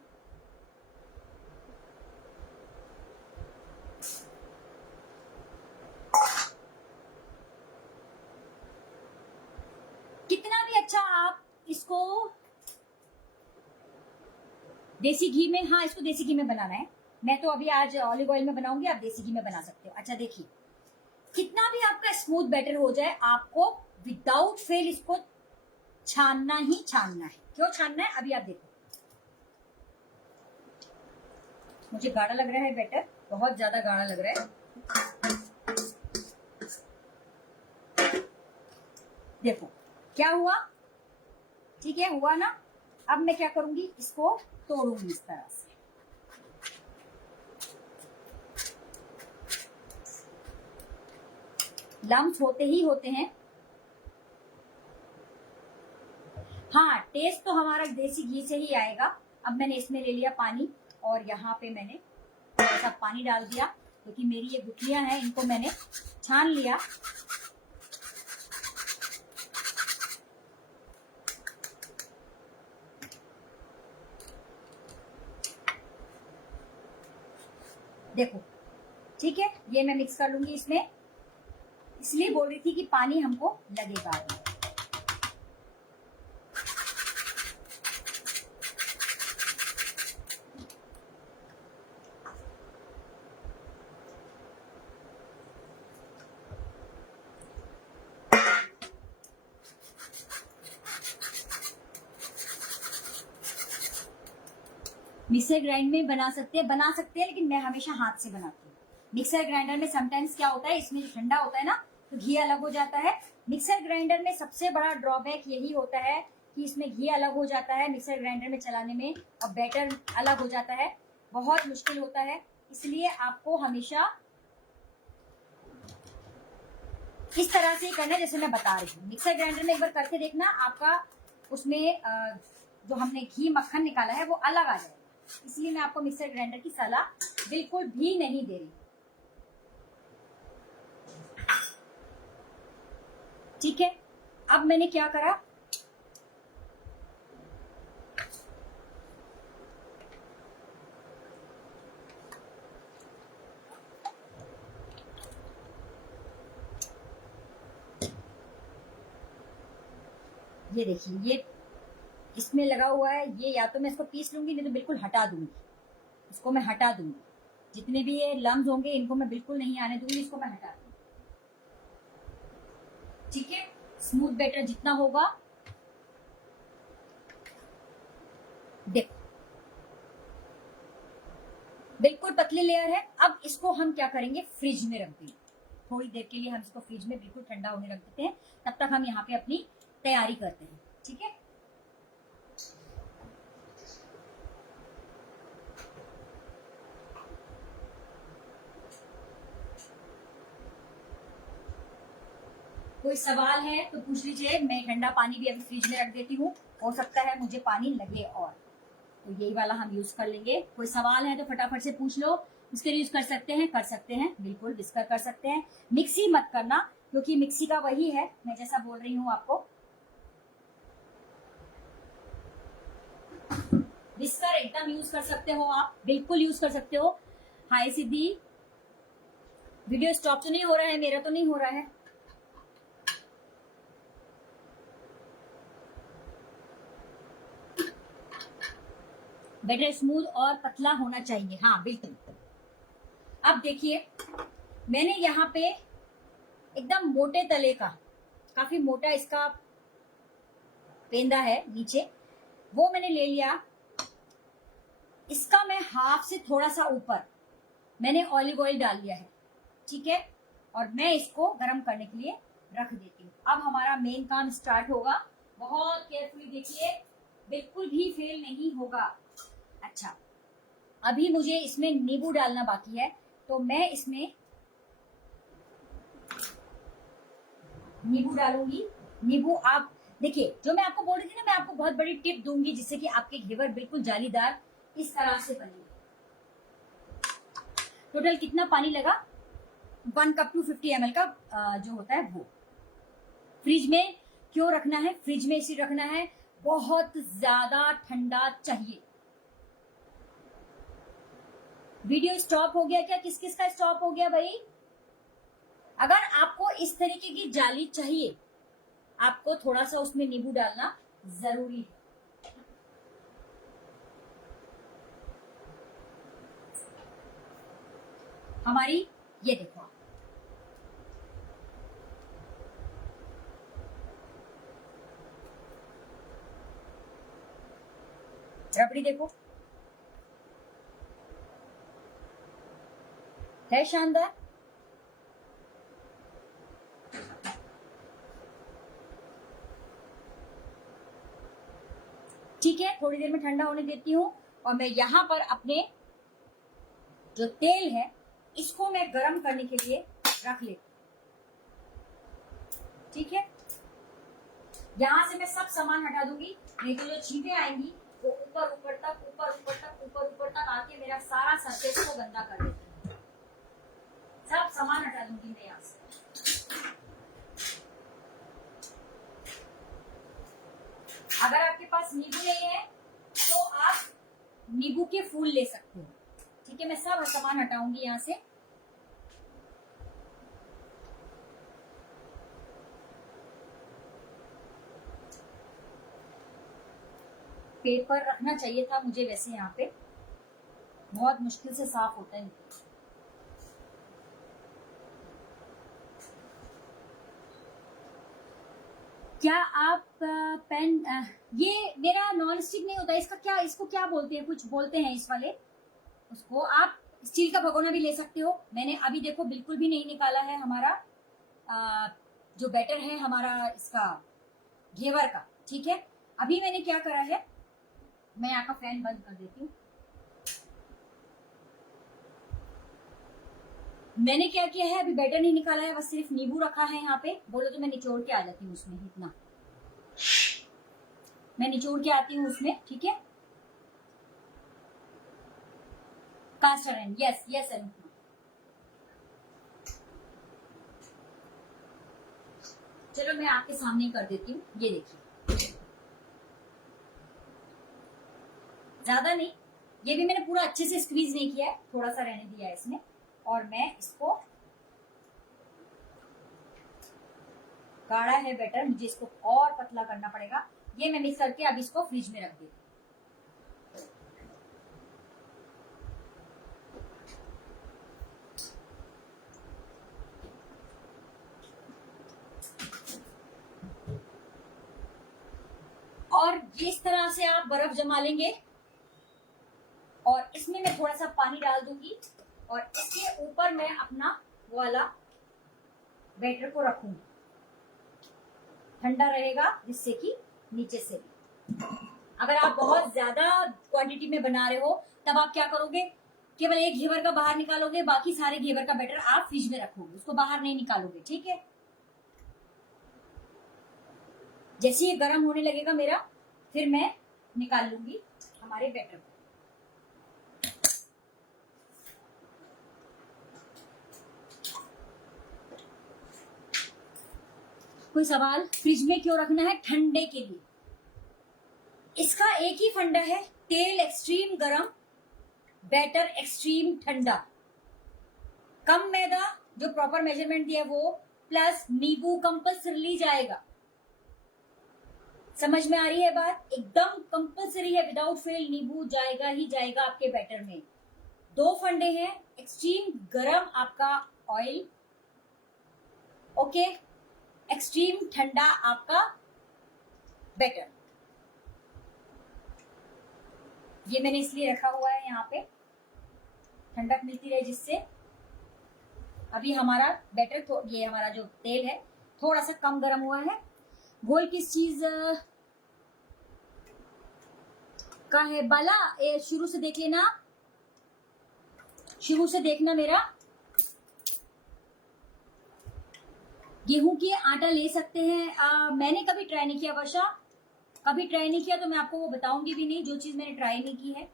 कितना भी अच्छा आप इसको देसी घी में, हाँ इसको देसी घी में बनाना है, मैं तो अभी आज ऑलिव ऑयल में बनाऊंगी, आप देसी घी में बना सकते हो। अच्छा देखिए, कितना भी आपका स्मूथ बैटर हो जाए, आपको विदाउट फेल इसको छानना ही छानना है। क्यों छानना है, अभी आप देखो। मुझे गाढ़ा लग रहा है बैटर, बहुत ज्यादा गाढ़ा लग रहा है। देखो क्या हुआ, ठीक है हुआ ना। अब मैं क्या करूंगी, इसको तोड़ूंगी इस तरह से। लम्स होते ही होते हैं। हाँ, टेस्ट तो हमारा देसी घी से ही आएगा। अब मैंने इसमें ले लिया पानी, और यहाँ पे मैंने थोड़ा सा पानी डाल दिया, क्योंकि मेरी ये गुठलियां हैं, इनको मैंने छान लिया। देखो ठीक है, ये मैं मिक्स कर लूंगी इसमें, इसलिए बोल रही थी कि पानी हमको लगेगा अभी। मिक्सर ग्राइंड में बना सकते हैं, लेकिन मैं हमेशा हाथ से बनाती हूँ। मिक्सर ग्राइंडर में समटाइम्स क्या होता है, इसमें जो ठंडा होता है ना, तो घी अलग हो जाता है। मिक्सर ग्राइंडर में सबसे बड़ा ड्रॉबैक यही होता है कि इसमें घी अलग हो जाता है मिक्सर ग्राइंडर में चलाने में, और बैटर अलग हो जाता है, बहुत मुश्किल होता है। इसलिए आपको हमेशा इस तरह से करना है जैसे मैं बता रही हूँ। मिक्सर ग्राइंडर में एक बार करके देखना, आपका उसमें जो हमने घी मक्खन निकाला है वो अलग आ जाएगा। इसलिए मैं आपको मिक्सर ग्राइंडर की सलाह बिल्कुल भी नहीं दे रही। ठीक है, अब मैंने क्या करा, ये देखिए, ये इसमें लगा हुआ है, ये या तो मैं इसको पीस लूंगी, नहीं तो बिल्कुल हटा दूंगी। इसको मैं हटा दूंगी, जितने भी ये लम्स होंगे इनको मैं बिल्कुल नहीं आने दूंगी, इसको मैं हटा दूंगी। ठीक है, स्मूथ बैटर जितना होगा, देखो बिल्कुल पतली लेयर है। अब इसको हम क्या करेंगे, फ्रिज में रख देंगे थोड़ी देर के लिए। हम इसको फ्रिज में बिल्कुल ठंडा होने रख देते हैं, तब तक हम यहाँ पे अपनी तैयारी करते हैं। ठीक है, कोई सवाल है तो पूछ लीजिए। मैं ठंडा पानी भी अभी फ्रिज में रख देती हूँ, हो सकता है मुझे पानी लगे, और तो यही वाला हम यूज कर लेंगे। कोई सवाल है तो फटाफट से पूछ लो। इसके यूज कर सकते हैं बिल्कुल, विस्कर कर सकते हैं। मिक्सी मत करना, क्योंकि मिक्सी का वही है, मैं जैसा बोल रही हूँ आपको। विस्कर एकदम यूज कर सकते हो आप, बिल्कुल यूज कर सकते हो। हाय सिद्धि, वीडियो स्टॉप तो नहीं हो रहा है? मेरा तो नहीं हो रहा है। बैटर स्मूथ और पतला होना चाहिए, हाँ बिल्कुल। अब देखिए, मैंने यहाँ पे एकदम मोटे तले का, काफी मोटा इसका पेंदा है नीचे, वो मैंने ले लिया। इसका मैं हाफ से थोड़ा सा ऊपर मैंने ऑलिव ऑयल डाल लिया है। ठीक है, और मैं इसको गर्म करने के लिए रख देती हूँ। अब हमारा मेन काम स्टार्ट होगा। बहुत केयरफुली देखिए, बिल्कुल भी फेल नहीं होगा। अच्छा, अभी मुझे इसमें नींबू डालना बाकी है, तो मैं इसमें नींबू डालूंगी। नींबू आप देखिए, जो मैं आपको बोल रही थी ना, मैं आपको बहुत बड़ी टिप दूंगी जिससे कि आपके घेवर बिल्कुल जालीदार इस तरह से बनेंगे। टोटल कितना पानी लगा? 1 कप टू 50 ml का जो होता है वो। फ्रिज में क्यों रखना है? फ्रिज में इसे रखना है, बहुत ज्यादा ठंडा चाहिए। वीडियो स्टॉप हो गया क्या? किस किस का स्टॉप हो गया भाई? अगर आपको इस तरीके की जाली चाहिए, आपको थोड़ा सा उसमें नींबू डालना जरूरी है। हमारी ये देखो, रबड़ी देखो, है शानदार। ठीक है, थोड़ी देर में ठंडा होने देती हूँ, और मैं यहाँ पर अपने जो तेल है इसको मैं गरम करने के लिए रख लेती हूँ। ठीक है, यहां से मैं सब सामान हटा दूंगी, नहीं तो जो छींटे आएंगी वो ऊपर तक आके मेरा सारा सरफेस को गंदा कर देती है। सब सामान हटा दूंगी मैं यहाँ से। अगर आपके पास नींबू नहीं है तो आप नींबू के फूल ले सकते हो। ठीक है, मैं सब सामान हटाऊंगी यहाँ से। पेपर रखना चाहिए था मुझे वैसे, यहाँ पे बहुत मुश्किल से साफ होता है। क्या आप पेन, ये मेरा नॉन स्टिक नहीं होता, इसका क्या, इसको क्या बोलते हैं? कुछ बोलते हैं इस वाले उसको। आप स्टील का भगोना भी ले सकते हो। मैंने अभी देखो बिल्कुल भी नहीं निकाला है हमारा जो बैटर है हमारा इसका घेवर का। ठीक है, अभी मैंने क्या करा है, मैं यहाँ का फैन बंद कर देती हूँ। मैंने क्या किया है, अभी बैटर नहीं निकाला है, बस सिर्फ नींबू रखा है यहाँ पे। बोलो तो मैं निचोड़ के आ जाती हूँ उसमें, इतना मैं निचोड़ के आती हूँ उसमें। ठीक है, caster iron, yes yes Anupama. चलो मैं आपके सामने कर देती हूँ, ये देखिए, ज्यादा नहीं, ये भी मैंने पूरा अच्छे से स्क्वीज नहीं किया है, थोड़ा सा रहने दिया है इसमें। और मैं इसको, गाढ़ा है बैटर, मुझे इसको और पतला करना पड़ेगा। ये मैं मिक्स करके अब इसको फ्रिज में रख देती हूँ। इस तरह से आप बर्फ जमा लेंगे और इसमें मैं थोड़ा सा पानी डाल दूंगी और इसके ऊपर मैं अपना वाला बैटर को रखूंगी। ठंडा रहेगा जिससे कि नीचे से भी। अगर आप बहुत ज्यादा क्वांटिटी में बना रहे हो तब आप क्या करोगे, केवल एक घेवर का बाहर निकालोगे, बाकी सारे घेवर का बैटर आप फ्रिज में रखोगे, उसको बाहर नहीं निकालोगे। ठीक है। जैसे ये गर्म होने लगेगा मेरा, फिर मैं निकाल लूंगी हमारे बैटर को। कोई सवाल? फ्रिज में क्यों रखना है? ठंडे के लिए। इसका एक ही फंडा है, तेल एक्सट्रीम गरम, बैटर एक्सट्रीम ठंडा। कम मैदा, जो प्रॉपर मेजरमेंट दिया वो, प्लस नींबू कंपल्सरी जाएगा। समझ में आ रही है बात? एकदम कंपल्सरी है, विदाउट फेल नींबू जाएगा ही जाएगा आपके बैटर में। 2 फंडे हैं, एक्सट्रीम गरम आपका ऑयल, ओके, एक्सट्रीम ठंडा आपका बैटर। ये मैंने इसलिए रखा हुआ है यहाँ पे, ठंडक मिलती रहे जिससे। अभी हमारा बैटर, ये हमारा जो तेल है थोड़ा सा कम गर्म हुआ है। गोल किस चीज का है बाला? शुरू से देख लेना, शुरू से देखना। मेरा गेहूं की आटा ले सकते हैं। मैंने कभी ट्राई नहीं किया वर्षा, कभी ट्राई नहीं किया, तो मैं आपको वो बताऊंगी भी नहीं जो चीज मैंने ट्राई नहीं की है।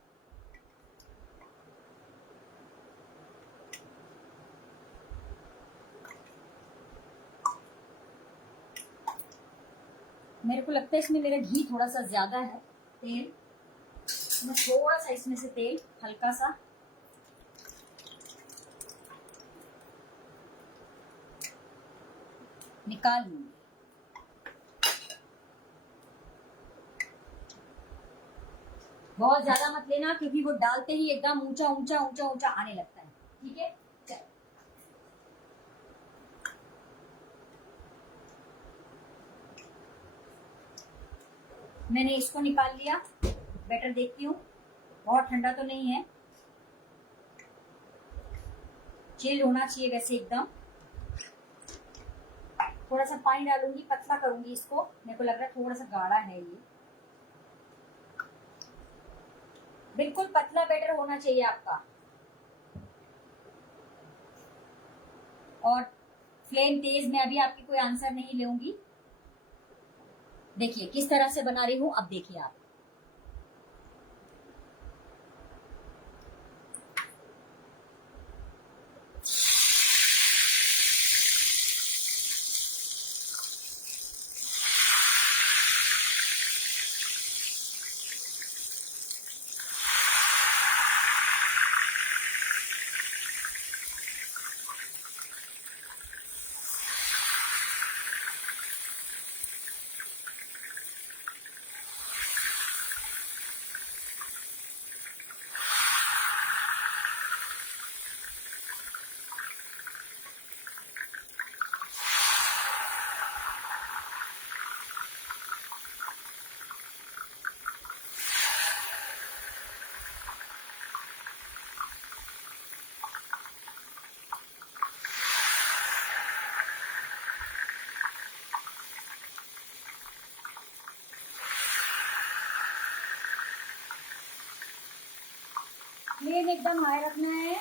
मेरे को लगता है इसमें मेरा घी थोड़ा सा ज्यादा है, तेल, मैं थोड़ा सा इसमें से तेल हल्का सा निकाल लूंगी। बहुत ज्यादा मत लेना क्योंकि वो डालते ही एकदम ऊंचा ऊंचा ऊंचा ऊंचा आने लगता है। ठीक है, चल। मैंने इसको निकाल लिया, बैटर देखती हूँ, बहुत ठंडा तो नहीं है, चिल होना चाहिए वैसे एकदम। थोड़ा सा पानी डालूंगी, पतला करूंगी इसको, मेरे को लग रहा है थोड़ा सा गाढ़ा है ये। बिल्कुल पतला बैटर होना चाहिए आपका। और फ्लेम तेज, मैं अभी आपकी कोई आंसर नहीं लूंगी। देखिए किस तरह से बना रही हूं, अब देखिए आप। फ्लेम एकदम हाई रखना है।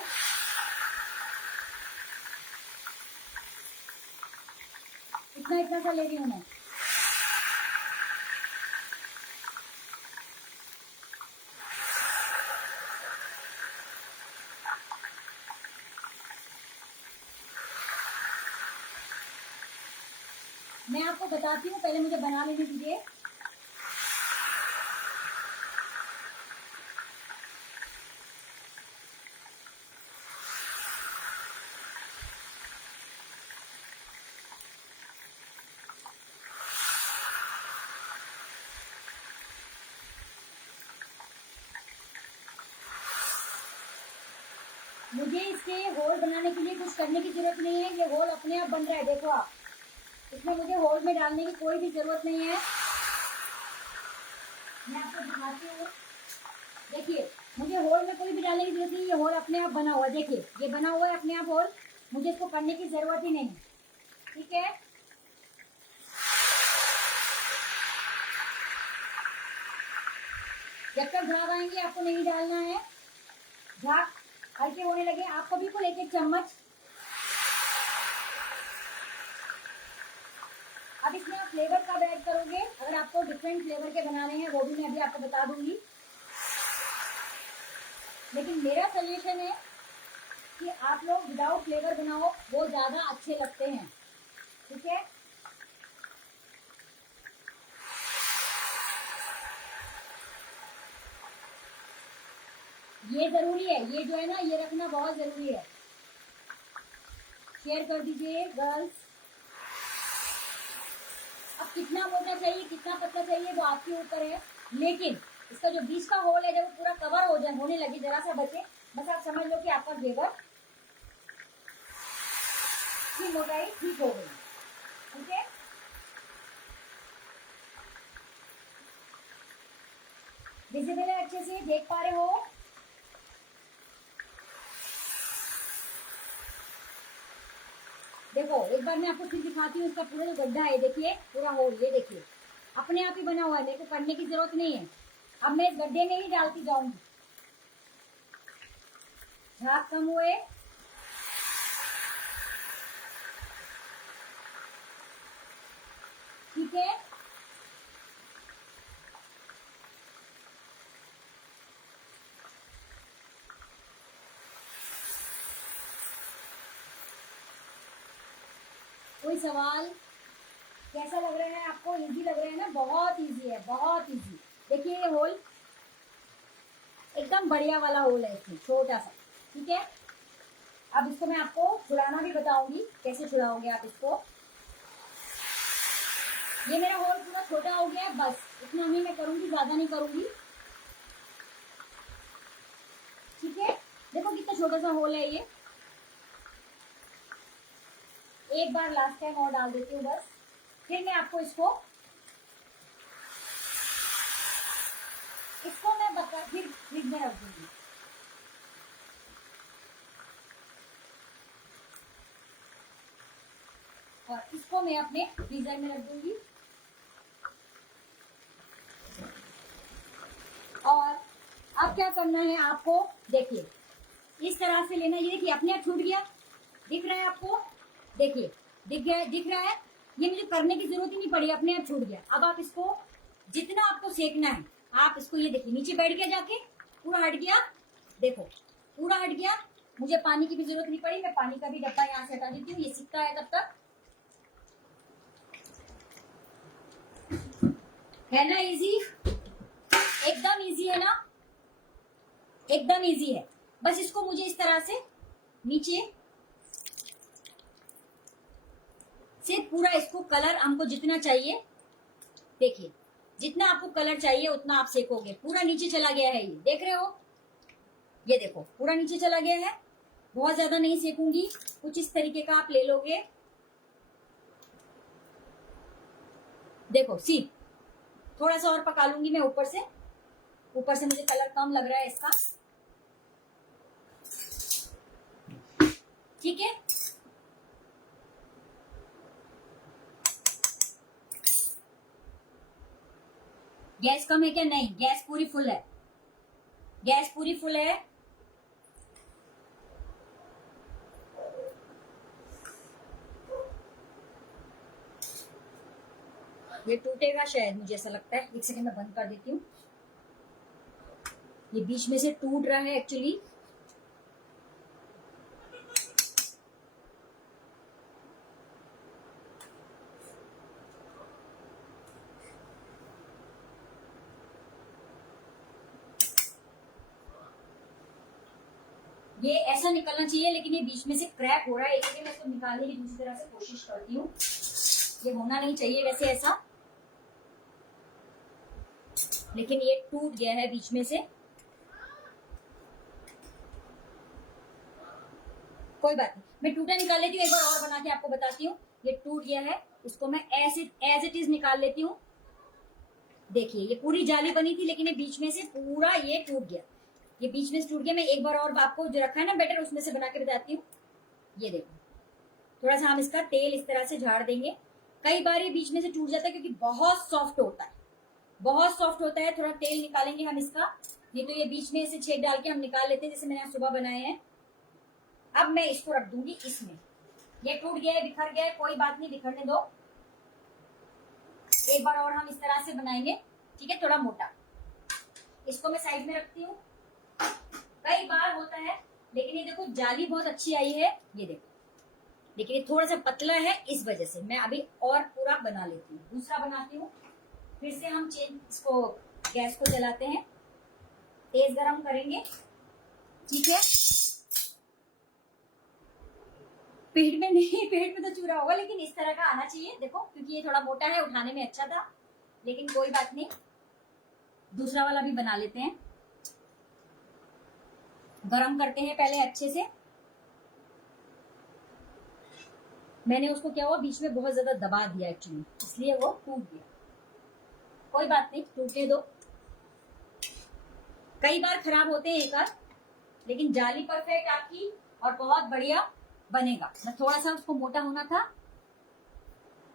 इतना इतना सा ले रही हूँ मैं। मैं आपको बताती हूँ, पहले मुझे बना लेने दीजिए। मुझे इसके होल बनाने के लिए कुछ करने की जरूरत नहीं है, ये होल अपने आप बन रहा है, देखो आप। इसमें मुझे होल में डालने की कोई भी जरूरत नहीं है। मैं आपको दिखाती हूँ। देखिए, मुझे होल में कोई भी डालने की जरूरत नहीं, ये होल अपने आप बना हुआ है। देखिए, ये बना हुआ है अपने आप होल, मुझे इसको करने की जरूरत ही नहीं है। ठीक है, जब तक झाग आएंगे आपको नहीं डालना है। झाग हल्के होने लगे आपको बिल्कुल एक एक चम्मच। अब इसमें आप फ्लेवर कब ऐड करोगे, अगर आपको डिफरेंट फ्लेवर के बनाने हैं वो भी मैं अभी आपको बता दूंगी। लेकिन मेरा सजेशन है कि आप लोग विदाउट फ्लेवर बनाओ, वो ज्यादा अच्छे लगते हैं। ठीक है, ये जरूरी है, ये जो है ना, ये रखना बहुत जरूरी है। शेयर कर दीजिए गर्ल्स। अब कितना मोटा चाहिए कितना पतला चाहिए वो आपके ऊपर है, लेकिन इसका जो बीच का होल है जब पूरा कवर हो जाए, होने लगे, जरा सा बचे, बस आप समझ लो कि आपका घेवर की मोटाई ठीक हो गई। ठीक है, विजिबल है, अच्छे से देख पा रहे हो। देखो एक बार मैं आपको फिर दिखाती हूँ, इसका पूरा जो गड्ढा है देखिए, पूरा होल ये देखिए अपने आप ही बना हुआ है, मेरे को करने की जरूरत नहीं है। अब मैं इस गड्ढे में ही डालती जाऊंगी। झाग कम हुए, ठीक है, कोई सवाल? कैसा लग रहा है आपको? इजी लग रहा है ना? बहुत इजी है, बहुत इजी। देखिए ये होल एकदम बढ़िया वाला होल है, इसमें छोटा सा। ठीक है, अब इसको मैं आपको छुड़ाना भी बताऊंगी, कैसे छुड़ाओगे आप इसको। ये मेरा होल पूरा छोटा हो गया है, बस इतना ही मैं करूंगी, ज्यादा नहीं करूंगी। ठीक है, देखो कितना छोटा सा होल है ये। एक बार लास्ट टाइम और डाल देती हूँ बस, फिर मैं आपको इसको मैं बता फिर फ्रिज में रख दूंगी। और इसको मैं अपने फ्रीजर में रख दूंगी। और अब क्या करना है आपको, देखिए इस तरह से लेना। ये देखिए अपने आप छूट गया, दिख रहा है आपको? देखिए दिख गया, दिख रहा है, ये मुझे करने की जरूरत ही नहीं पड़ी, अपने आप छूट गया। अब आप इसको जितना आपको सेकना है, आप इसको, ये देखिए नीचे बैठ गया, जाके पूरा हट गया, देखो पूरा हट गया। मुझे पानी की भी जरूरत नहीं पड़ी, मैं पानी का भी डब्बा यहाँ से हटा देती हूँ, ये सिकता है तब तक। है ना इजी? एकदम इजी है ना, एकदम इजी है। बस इसको मुझे इस तरह से नीचे से पूरा, इसको कलर हमको जितना चाहिए, देखिए जितना आपको कलर चाहिए उतना आप सेकोगे। पूरा नीचे चला गया है, ये देख रहे हो, ये देखो पूरा नीचे चला गया है। बहुत ज्यादा नहीं सेकूंगी, कुछ इस तरीके का आप ले लोगे। देखो सी, थोड़ा सा और पका लूंगी मैं ऊपर से, ऊपर से मुझे कलर कम लग रहा है इसका। ठीक है, गैस कम है क्या? नहीं, गैस पूरी फुल है, गैस पूरी फुल है। ये टूटेगा शायद, मुझे ऐसा लगता है। एक सेकंड में बंद कर देती हूँ, ये बीच में से टूट रहा है एक्चुअली। ये ऐसा निकलना चाहिए, लेकिन ये बीच में से क्रैक हो रहा है, इसलिए मैं इसको निकालने की दूसरी तरह से कोशिश करती हूँ। ये होना नहीं चाहिए वैसे ऐसा, लेकिन ये टूट गया है बीच में से। कोई बात नहीं, मैं टूटा निकाल लेती हूँ, एक बार और बना के आपको बताती हूँ। ये टूट गया है, इसको मैं एज इट इज निकाल लेती हूँ। देखिए ये पूरी जाली बनी थी, लेकिन ये बीच में से पूरा ये टूट गया, ये बीच में से टूट गया। मैं एक बार और आपको जो रखा है ना बैटर उसमें से बना के बताती हूँ। ये देखो, थोड़ा सा हम इसका तेल इस तरह से झाड़ देंगे। कई बार ये बीच में से टूट जाता है क्योंकि बहुत सॉफ्ट होता है, बहुत सॉफ्ट होता है। थोड़ा तेल निकालेंगे हम इसका, नहीं तो ये बीच में से छेद डाल के हम निकाल लेते हैं, जैसे मैंने सुबह बनाए हैं। अब मैं इसको रख दूंगी इसमें। ये टूट गया है, बिखर गया है, कोई बात नहीं, बिखरने दो। एक बार और हम इस तरह से बनाएंगे, ठीक है, थोड़ा मोटा। इसको मैं साइड में रखती हूँ। कई बार होता है, लेकिन ये देखो जाली बहुत अच्छी आई है, ये देखो, लेकिन ये थोड़ा सा पतला है, इस वजह से मैं अभी और पूरा बना लेती हूँ। दूसरा बनाती हूँ, फिर से हम इसको गैस को जलाते हैं, तेज गरम करेंगे, ठीक है। पेट में नहीं, पेट में तो चूरा होगा, लेकिन इस तरह का आना चाहिए देखो, क्योंकि ये थोड़ा मोटा है, उठाने में अच्छा था, लेकिन कोई बात नहीं। दूसरा वाला भी बना लेते हैं। गरम करते हैं पहले अच्छे से। मैंने उसको क्या हुआ, बीच में बहुत ज्यादा दबा दिया एक्चुअली, इसलिए वो टूट गया। कोई बात नहीं, टूटने दो। कई बार खराब होते हैं एक आध, लेकिन जाली परफेक्ट आपकी और बहुत बढ़िया बनेगा। मैं थोड़ा सा उसको मोटा होना था,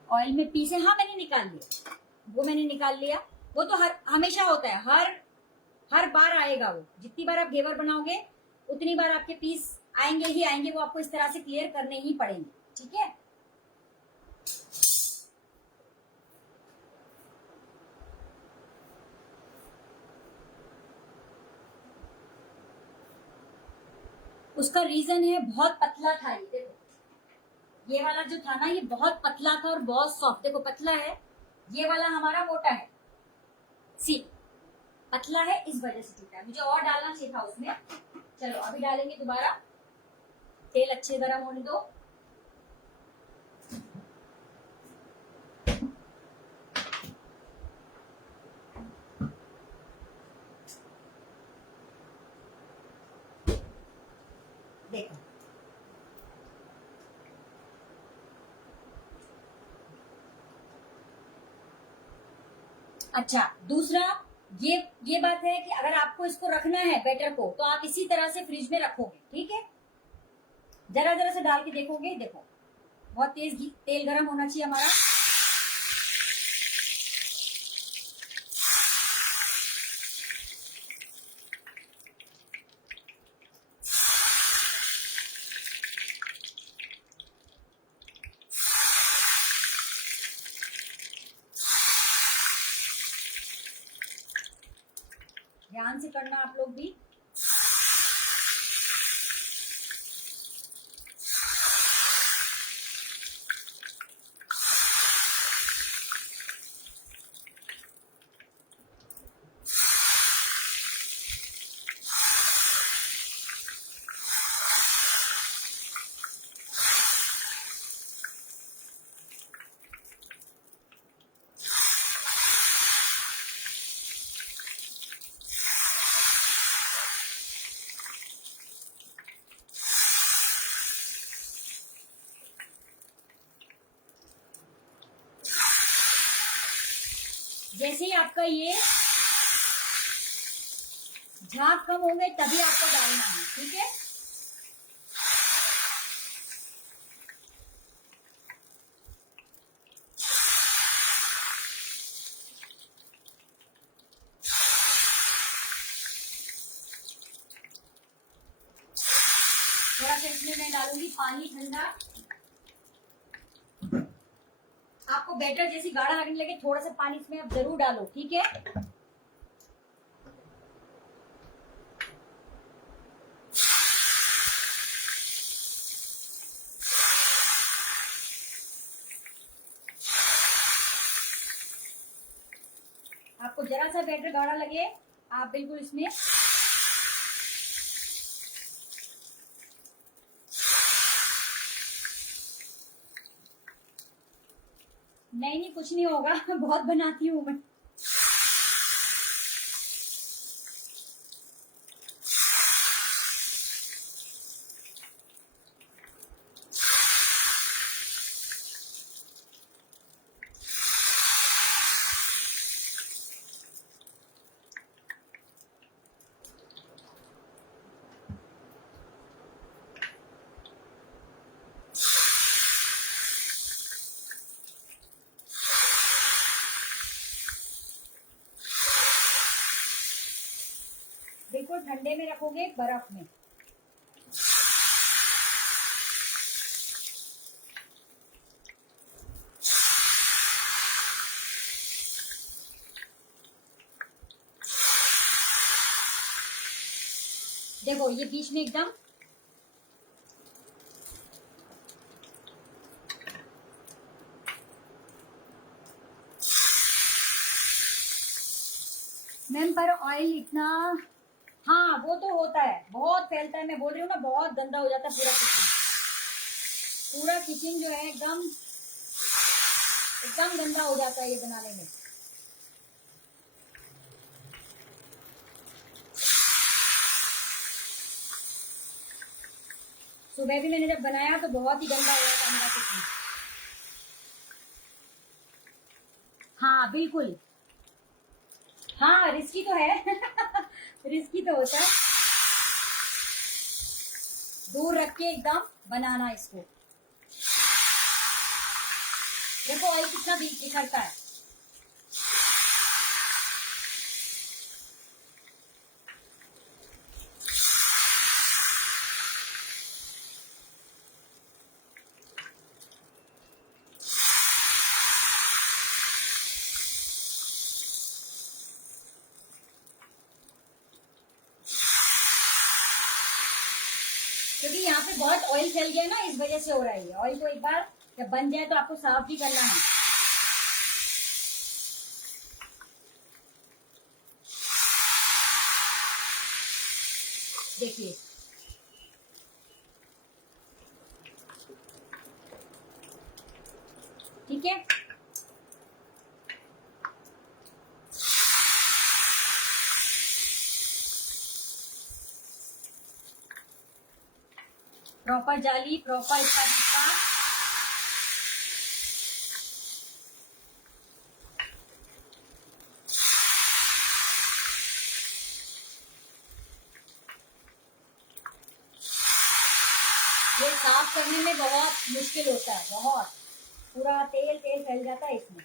ऑयल में पीसे, हाँ मैंने निकाल लिया, वो मैंने निकाल लिया। वो तो हमेशा होता है, हर बार आएगा वो। जितनी बार आप घेवर बनाओगे उतनी बार आपके पीस आएंगे ही आएंगे, वो आपको इस तरह से क्लियर करने ही पड़ेंगे, ठीक है। उसका रीजन है बहुत पतला था ये, देखो ये वाला जो था ना, ये बहुत पतला था और बहुत सॉफ्ट। देखो पतला है, ये वाला हमारा मोटा है, सी पतला है, इस वजह से टूटा है। मुझे और डालना चाहिए था उसमें। चलो अभी डालेंगे दोबारा, तेल अच्छे गरम होने दो। देखो अच्छा, दूसरा ये बात है कि अगर आपको इसको रखना है बैटर को, तो आप इसी तरह से फ्रिज में रखोगे, ठीक है। जरा जरा से डाल के देखोगे, देखो बहुत तेज तेल गरम होना चाहिए हमारा। ध्यान से करना आप लोग भी। जैसे ही आपका ये झाग कम होंगे तभी आपको डालना है, ठीक है। थोड़ा सा इसमें मैं डालूंगी पानी ठंडा। आपको बैटर जैसी गाढ़ा लगने लगे, थोड़ा सा पानी इसमें आप जरूर डालो, ठीक है। आपको जरा सा बैटर गाढ़ा लगे, आप बिल्कुल इसमें नहीं कुछ नहीं होगा, बहुत बनाती हूँ मैं। बिल्कुल ठंडे में रखोगे, बर्फ में। देखो ये बीच में एकदम मैम पर ऑयल इतना, हाँ वो तो होता है, बहुत फैलता है, मैं बोल रही हूँ ना, बहुत गंदा हो जाता है पूरा किचन। पूरा किचन जो है एकदम एकदम गंदा हो जाता है ये बनाने में। सुबह भी मैंने जब बनाया तो बहुत ही गंदा हो गया था मेरा किचन। हाँ बिल्कुल, हाँ रिस्की तो है रिस्की तो होता है। दूर रख के एकदम बनाना इसको। देखो ऑयल कितना बिखरता है। क्योंकि यहाँ पे बहुत ऑयल फैल गया ना, इस वजह से हो रहा है। ऑयल को एक बार जब बन जाए तो आपको साफ भी करना है। देखिए ठीक है, प्रॉपर जाली, प्रॉपर इसका ढक्का। ये साफ करने में बहुत मुश्किल होता है, बहुत, पूरा तेल तेल फैल जाता है इसमें।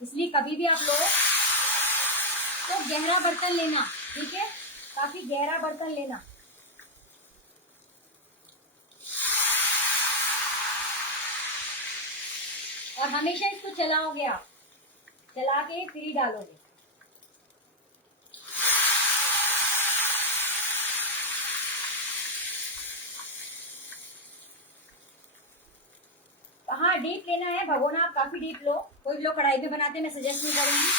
इसलिए कभी भी आप लो तो गहरा बर्तन लेना, ठीक है, काफी गहरा बर्तन लेना। और हमेशा इसको चलाओगे आप, चला के फिर ही डालोगे। हाँ डीप लेना है भगोना, आप काफी डीप लो। कोई लोग कढ़ाई में बनाते हैं, मैं सजेस्ट नहीं करूंगी,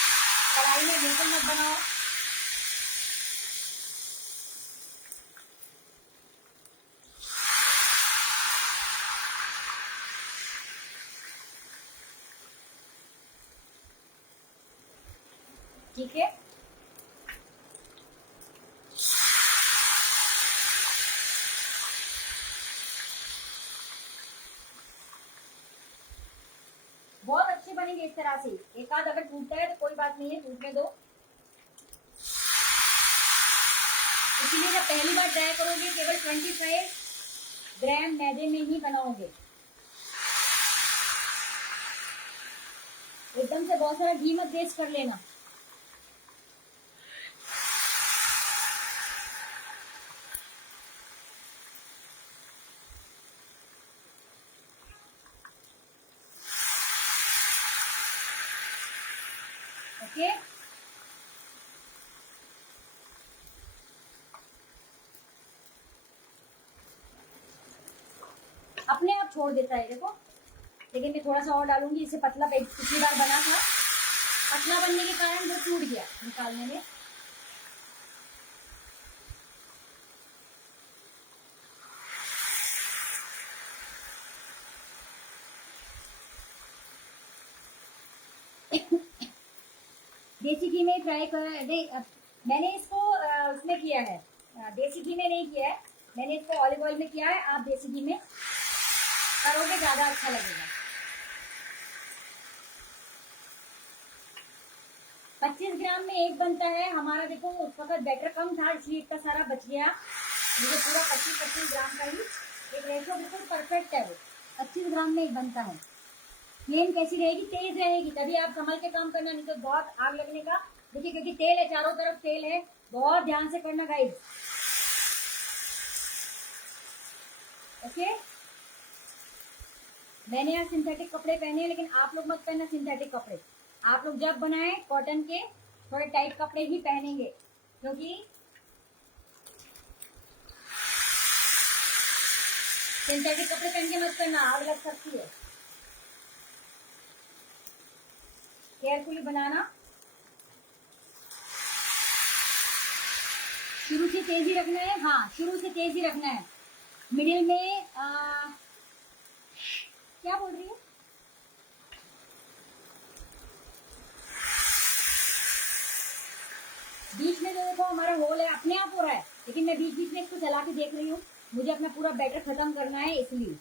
कढ़ाई में बिल्कुल मत बनाओ। ठीक है, बहुत अच्छे बनेंगे इस तरह से। एक आध अगर टूटता है तो कोई बात नहीं है, टूटने दो। इसीलिए जब पहली बार ट्राई करोगे केवल 25 ग्राम मैदे में ही बनाओगे। एकदम से बहुत सारा घी मत वेस्ट कर लेना। ओके, अपने आप छोड़ देता है देखो। लेकिन मैं थोड़ा सा और डालूंगी, इससे पतला पिछली बार बना था, पतला बनने के कारण वो टूट गया निकालने में। देसी घी में ट्राई कर मैंने इसको उसमें किया है, देसी घी में नहीं किया है, मैंने इसको ऑलिव ऑयल में किया है। आप देसी घी में करोगे ज्यादा अच्छा लगेगा। 25 ग्राम में एक बनता है हमारा। देखो उस वक्त बैटर कम था इसलिए इतना सारा बच गया। मुझे पूरा 25-25 ग्राम का ही एक रेशो बिल्कुल परफेक्ट है। वो 25 ग्राम में एक बनता है। फ्लेम कैसी रहेगी? तेज रहेगी, तभी आप संभल के काम करना, नहीं तो बहुत आग लगने का देखिए क्योंकि तेल है, चारों तरफ तेल है, बहुत ध्यान से करना गाइस। ओके, मैंने यहाँ सिंथेटिक कपड़े पहने हैं, लेकिन आप लोग मत पहनना सिंथेटिक कपड़े। आप लोग जब बनाए कॉटन के थोड़े टाइट कपड़े ही पहनेंगे, क्योंकि सिंथेटिक कपड़े पहन के मत करना, आग लग सकती है। केयरफुली बनाना, शुरू से तेजी रखना है। हाँ, शुरू से तेजी रखना है। मिडिल में क्या बोल रही है, बीच में जो देखो हमारा होल है, अपने आप हो रहा है, लेकिन मैं बीच बीच में इसको चला के देख रही हूँ, मुझे अपना पूरा बैटर खत्म करना है इसलिए।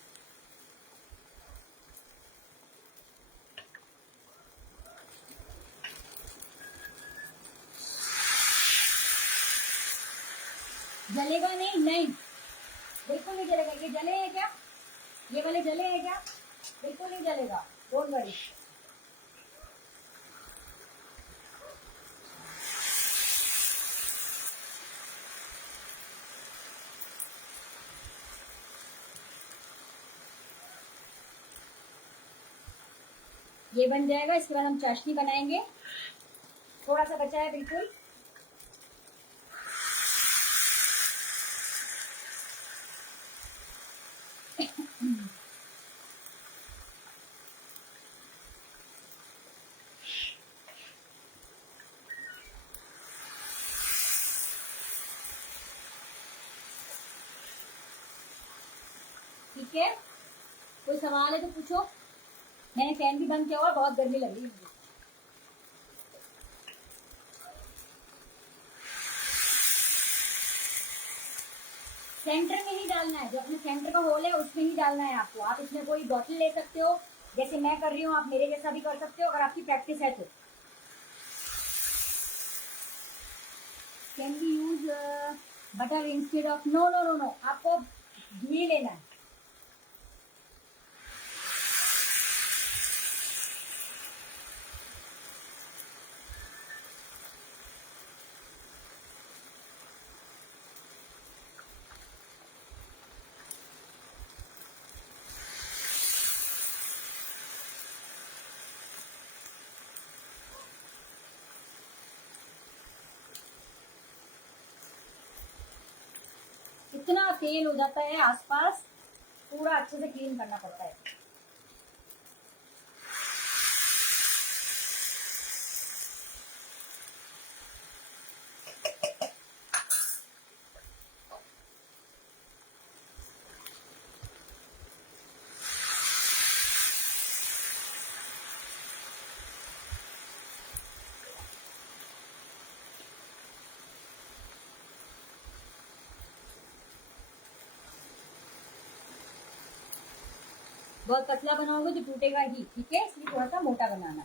जलेगा नहीं, नहीं बिल्कुल नहीं जलेगा। ये जले है क्या, ये वाले जले है क्या, बिल्कुल नहीं जलेगा, डोंट वरी। ये बन जाएगा, इसके बाद हम चाशनी बनाएंगे। थोड़ा सा बचा है बिल्कुल। ठीक है, कोई सवाल है तो पूछो। मैंने फैन भी बंद किया हुआ, बहुत गर्मी लग रही है मुझे। सेंटर में ही डालना है, जो अपने सेंटर का होल है उसमें ही डालना है आपको। आप इसमें कोई बॉटल ले सकते हो, जैसे मैं कर रही हूँ, आप मेरे जैसा भी कर सकते हो अगर आपकी प्रैक्टिस है तो। Can be use butter instead of, no no no no, आपको घी लेना है। इतना तेल हो जाता है आसपास, पूरा अच्छे से क्लीन करना पड़ता है। बहुत पतला बनाओगे तो टूटेगा ही, ठीक है, इसलिए थोड़ा सा मोटा बनाना।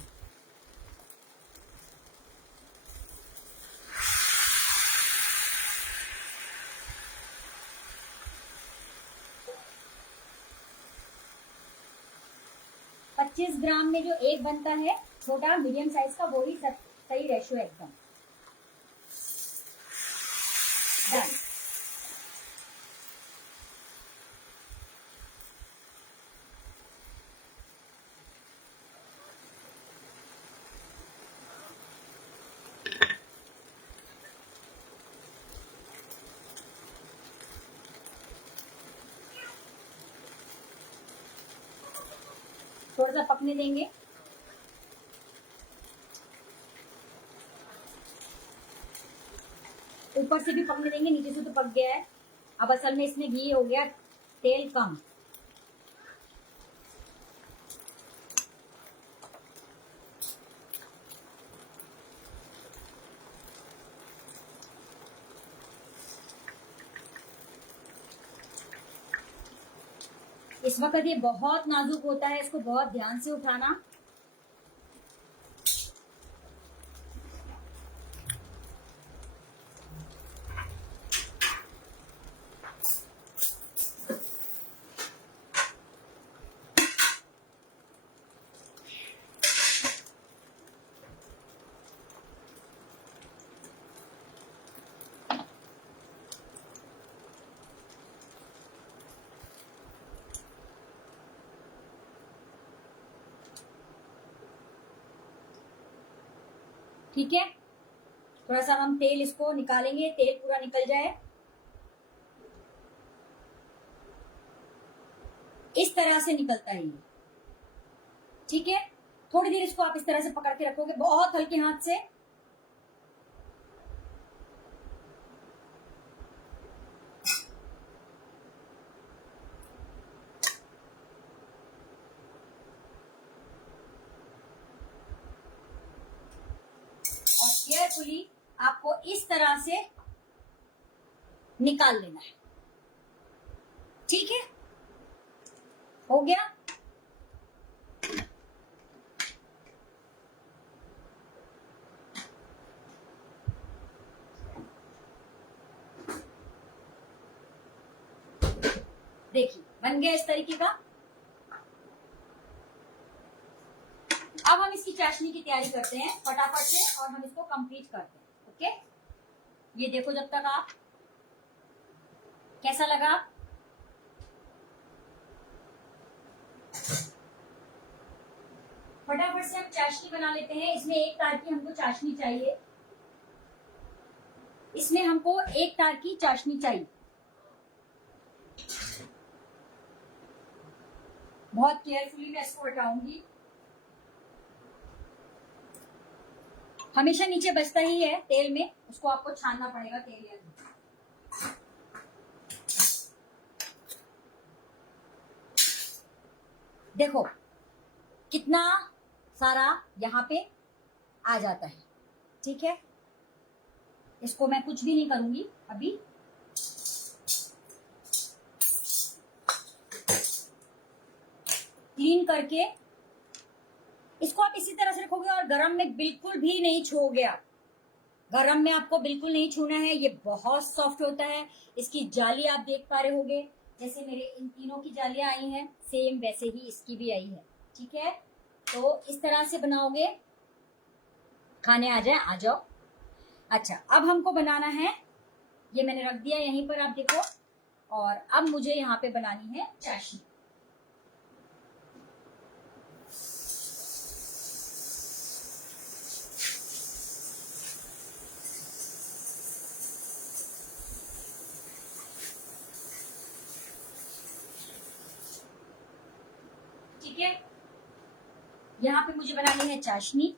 पच्चीस ग्राम में जो एक बनता है छोटा मीडियम साइज का, वो ही सही रेशो है एकदम। डन। थोड़ा सा पकने देंगे। ऊपर से भी पकने देंगे, नीचे से तो पक गया है। अब असल में इसमें घी हो गया, तेल कम। इस वक्त ये बहुत नाजुक होता है, इसको बहुत ध्यान से उठाना। ठीक है, थोड़ा सा हम तेल इसको निकालेंगे, तेल पूरा निकल जाए। इस तरह से निकलता है ये, ठीक है। थोड़ी देर इसको आप इस तरह से पकड़ के रखोगे, बहुत हल्के हाथ से। और केयरफुली आपको इस तरह से निकाल लेना है, ठीक है। हो गया। देखिए बन गया इस तरीके का। अब हम इसकी चाशनी की तैयारी करते हैं फटाफट से, और हम इसको कंप्लीट करते हैं। ओके, ये देखो जब तक आप, कैसा लगा? फटाफट से हम चाशनी बना लेते हैं। इसमें एक तार की हमको चाशनी चाहिए, इसमें हमको एक तार की चाशनी चाहिए। बहुत केयरफुली मैं इसको हटाऊंगी। हमेशा नीचे बचता ही है तेल में, उसको आपको छानना पड़ेगा तेल या दूध। देखो कितना सारा यहाँ पे आ जाता है, ठीक है। इसको मैं कुछ भी नहीं करूंगी अभी। क्लीन करके इसको आप इसी तरह से रखोगे, और गरम में बिल्कुल भी नहीं छूओगे आप। गरम में आपको बिल्कुल नहीं छूना है, ये बहुत सॉफ्ट होता है। इसकी जाली आप देख पा रहे होगे, जैसे मेरे इन तीनों की जालियां आई हैं सेम वैसे ही इसकी भी आई है, ठीक है। तो इस तरह से बनाओगे, खाने आ जाए, आ जाओ। अच्छा, अब हमको बनाना है, ये मैंने रख दिया यहीं पर, आप देखो। और अब मुझे यहाँ पे बनानी है चाशनी। ठीक है, यहाँ पे मुझे बनानी है चाशनी।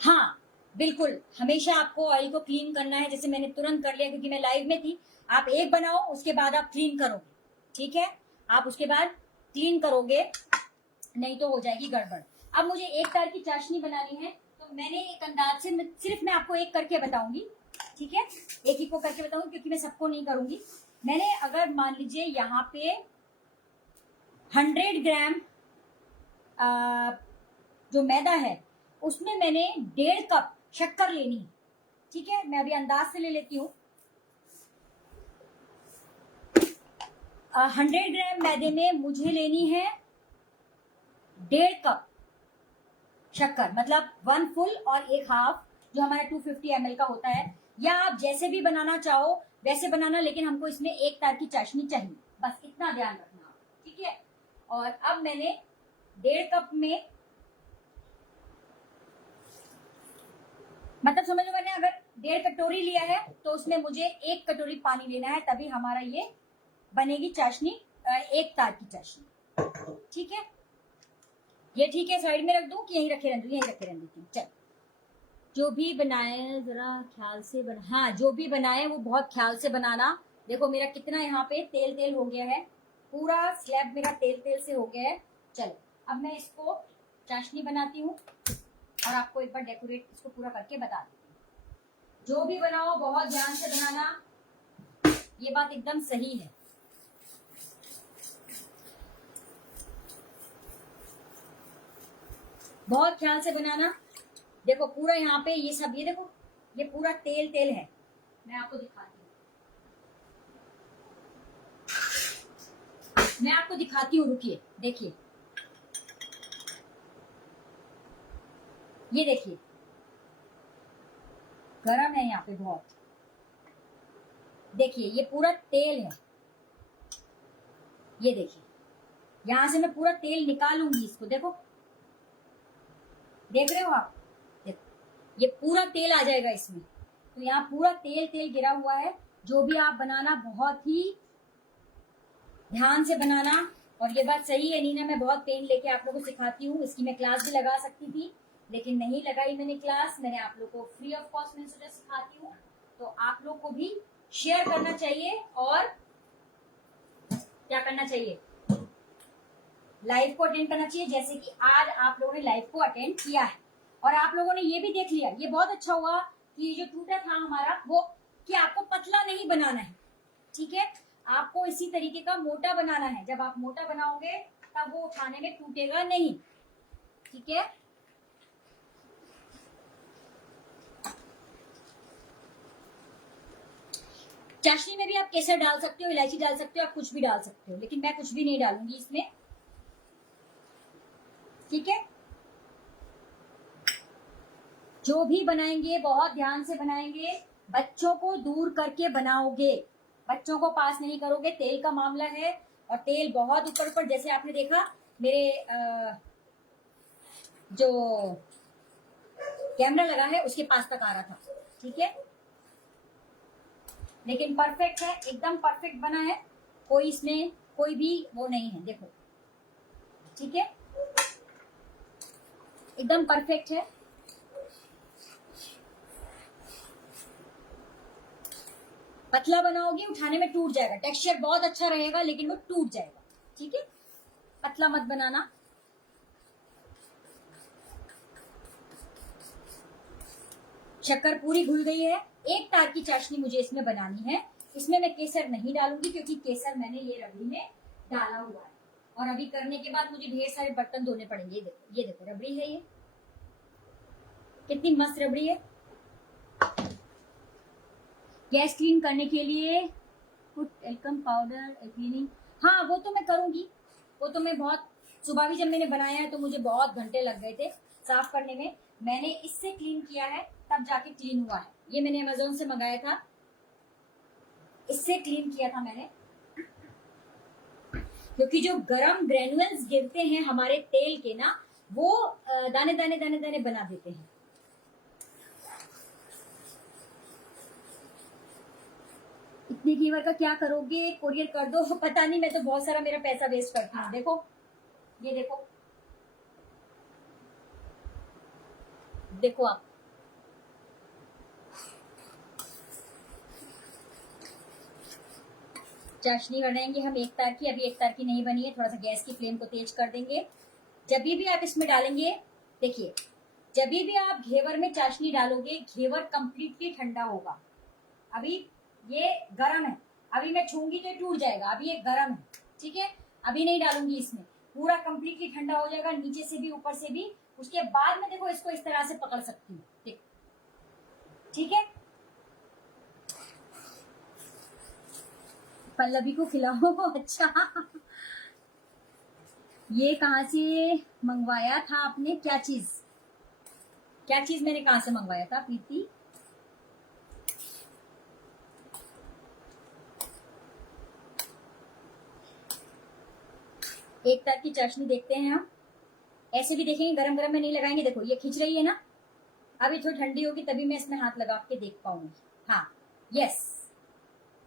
हाँ बिल्कुल, हमेशा आपको ऑयल को क्लीन करना है, जैसे मैंने तुरंत कर लिया क्योंकि मैं लाइव में थी। आप एक बनाओ, उसके बाद आप क्लीन करोगे, ठीक है। आप उसके बाद क्लीन करोगे, नहीं तो हो जाएगी गड़बड़। अब मुझे एक तार की चाशनी बनानी है, तो मैंने एक अंदाज से, सिर्फ मैं आपको एक करके बताऊंगी, ठीक है। एक ही को करके बताऊंगी क्योंकि मैं सबको नहीं करूंगी। मैंने, अगर मान लीजिए यहाँ पे 100 ग्राम जो मैदा है, उसमें मैंने 1.5 कप शक्कर लेनी है, ठीक है। मैं अभी अंदाज से ले लेती हूँ। 100 ग्राम मैदे में मुझे लेनी है 1.5 कप शक्कर, मतलब 1 फुल और 1 हाफ, जो हमारा 250 ml का होता है। या आप जैसे भी बनाना चाहो वैसे बनाना, लेकिन हमको इसमें एक तार की चाशनी चाहिए, बस इतना ध्यान रखना, ठीक है। और अब मैंने 1.5 कप में, मतलब समझो, मैंने अगर 1.5 कटोरी लिया है तो उसमें मुझे 1 कटोरी पानी लेना है, तभी हमारा ये बनेगी चाशनी, एक तार की चाशनी, ठीक है। ये ठीक है, साइड में रख दूं कि यहीं रखे रहने दूं? यहीं रखे रहने देती हूँ। चल, जो भी बनाए जरा ख्याल से बना, हाँ जो भी बनाए वो बहुत ख्याल से बनाना। देखो मेरा कितना यहाँ पे तेल तेल हो गया है, पूरा स्लैब मेरा तेल तेल से हो गया है। चलो अब मैं इसको चाशनी बनाती हूँ और आपको एक बार डेकोरेट इसको पूरा करके बता देती हूँ। जो भी बनाओ बहुत ध्यान से बनाना, ये बात एकदम सही है। बहुत ख्याल से बनाना। देखो पूरा यहाँ पे ये सब, ये देखो ये पूरा तेल तेल है। मैं आपको दिखाती हूँ, मैं आपको दिखाती हूँ, रुकिए, देखिए, ये देखिए गरम है यहाँ पे बहुत। देखिए ये पूरा तेल है, ये देखिए यहां से मैं पूरा तेल निकालूंगी इसको, देखो देख रहे हो आप, देखो ये पूरा तेल आ जाएगा इसमें। तो यहाँ पूरा तेल तेल गिरा हुआ है। जो भी आप बनाना बहुत ही ध्यान से बनाना। और ये बात सही है नीना, मैं बहुत पेन लेके आप लोगों को सिखाती हूँ। इसकी मैं क्लास भी लगा सकती थी लेकिन नहीं लगाई मैंने क्लास। मैंने आप लोग को फ्री ऑफ कॉस्ट मैंने सोचा सिखाती हूँ। तो आप लोग को भी शेयर करना चाहिए और क्या करना चाहिए, लाइव को अटेंड करना चाहिए। जैसे कि आज आप लोगों ने लाइव को अटेंड किया है और आप लोगों ने ये भी देख लिया, ये बहुत अच्छा हुआ कि जो टूटा था हमारा वो, कि आपको पतला नहीं बनाना है, ठीक है, आपको इसी तरीके का मोटा बनाना है। जब आप मोटा बनाओगे तब वो उठाने में टूटेगा नहीं, ठीक है। चाशनी में भी आप केसर डाल सकते हो, इलायची डाल सकते हो, आप कुछ भी डाल सकते हो, लेकिन मैं कुछ भी नहीं डालूंगी इसमें, ठीक है। जो भी बनाएंगे बहुत ध्यान से बनाएंगे, बच्चों को दूर करके बनाओगे, बच्चों को पास नहीं करोगे। तेल का मामला है और तेल बहुत ऊपर ऊपर, जैसे आपने देखा मेरे जो कैमरा लगा है उसके पास तक आ रहा था, ठीक है। लेकिन परफेक्ट है, एकदम परफेक्ट बना है, कोई इसमें कोई भी वो नहीं है, देखो, ठीक है, एकदम परफेक्ट है। पतला बनाओगे उठाने में टूट जाएगा, टेक्सचर बहुत अच्छा रहेगा लेकिन वो टूट जाएगा, ठीक है। पतला मत बनाना। शक्कर पूरी घुल गई है। एक तार की चाशनी मुझे इसमें बनानी है। इसमें मैं केसर नहीं डालूंगी क्योंकि केसर मैंने ये रबड़ी में डाला हुआ है और अभी करने के बाद मुझे ढेर सारे बर्तन धोने पड़ेंगे। ये देखो रबड़ी है, ये कितनी मस्त रबड़ी है। गैस क्लीन करने के लिए पुट एल्कम पाउडर क्लीनिंग, हाँ वो तो मैं करूंगी, वो तो मैं बहुत, सुबह भी जब मैंने बनाया है तो मुझे बहुत घंटे लग गए थे साफ करने में। मैंने इससे क्लीन किया है तब जाके क्लीन हुआ है। ये मैंने अमेज़न से मंगाया था, इससे क्लीन किया था मैंने, क्योंकि जो गरम ग्रेनुअल्स गिरते हैं हमारे तेल के ना, वो दाने दाने दाने दाने बना देते हैं। इतनी घीवर का क्या करोगे, कोरियर कर दो। पता नहीं, मैं तो बहुत सारा मेरा पैसा वेस्ट करती हूँ। देखो ये देखो, देखो आप, चाशनी बनाएंगे हम एक तार की, अभी एक तार की नहीं बनी है, थोड़ा सा गैस की फ्लेम को तेज कर देंगे। जब भी आप इसमें डालेंगे, देखिए जब भी आप घेवर में चाशनी डालोगे, घेवर कंप्लीटली ठंडा होगा। अभी ये गरम है, अभी मैं छूंगी तो टूट जाएगा, अभी ये गरम है, ठीक है। अभी नहीं डालूंगी इसमें, पूरा कंप्लीटली ठंडा हो जाएगा, नीचे से भी ऊपर से भी। उसके बाद में देखो इसको इस तरह से पकड़ सकती हूँ, ठीक है। पल्लवी को खिलाओ। अच्छा, ये कहाँ से मंगवाया था आपने, क्या चीज, क्या चीज मैंने कहाँ से मंगवाया था प्रीति? एक तार की चाशनी देखते हैं हम, ऐसे भी देखेंगे, गरम गरम में नहीं लगाएंगे। देखो ये खिंच रही है ना, अभी थोड़ी ठंडी होगी तभी मैं इसमें हाथ लगा के देख पाऊंगी। हाँ, यस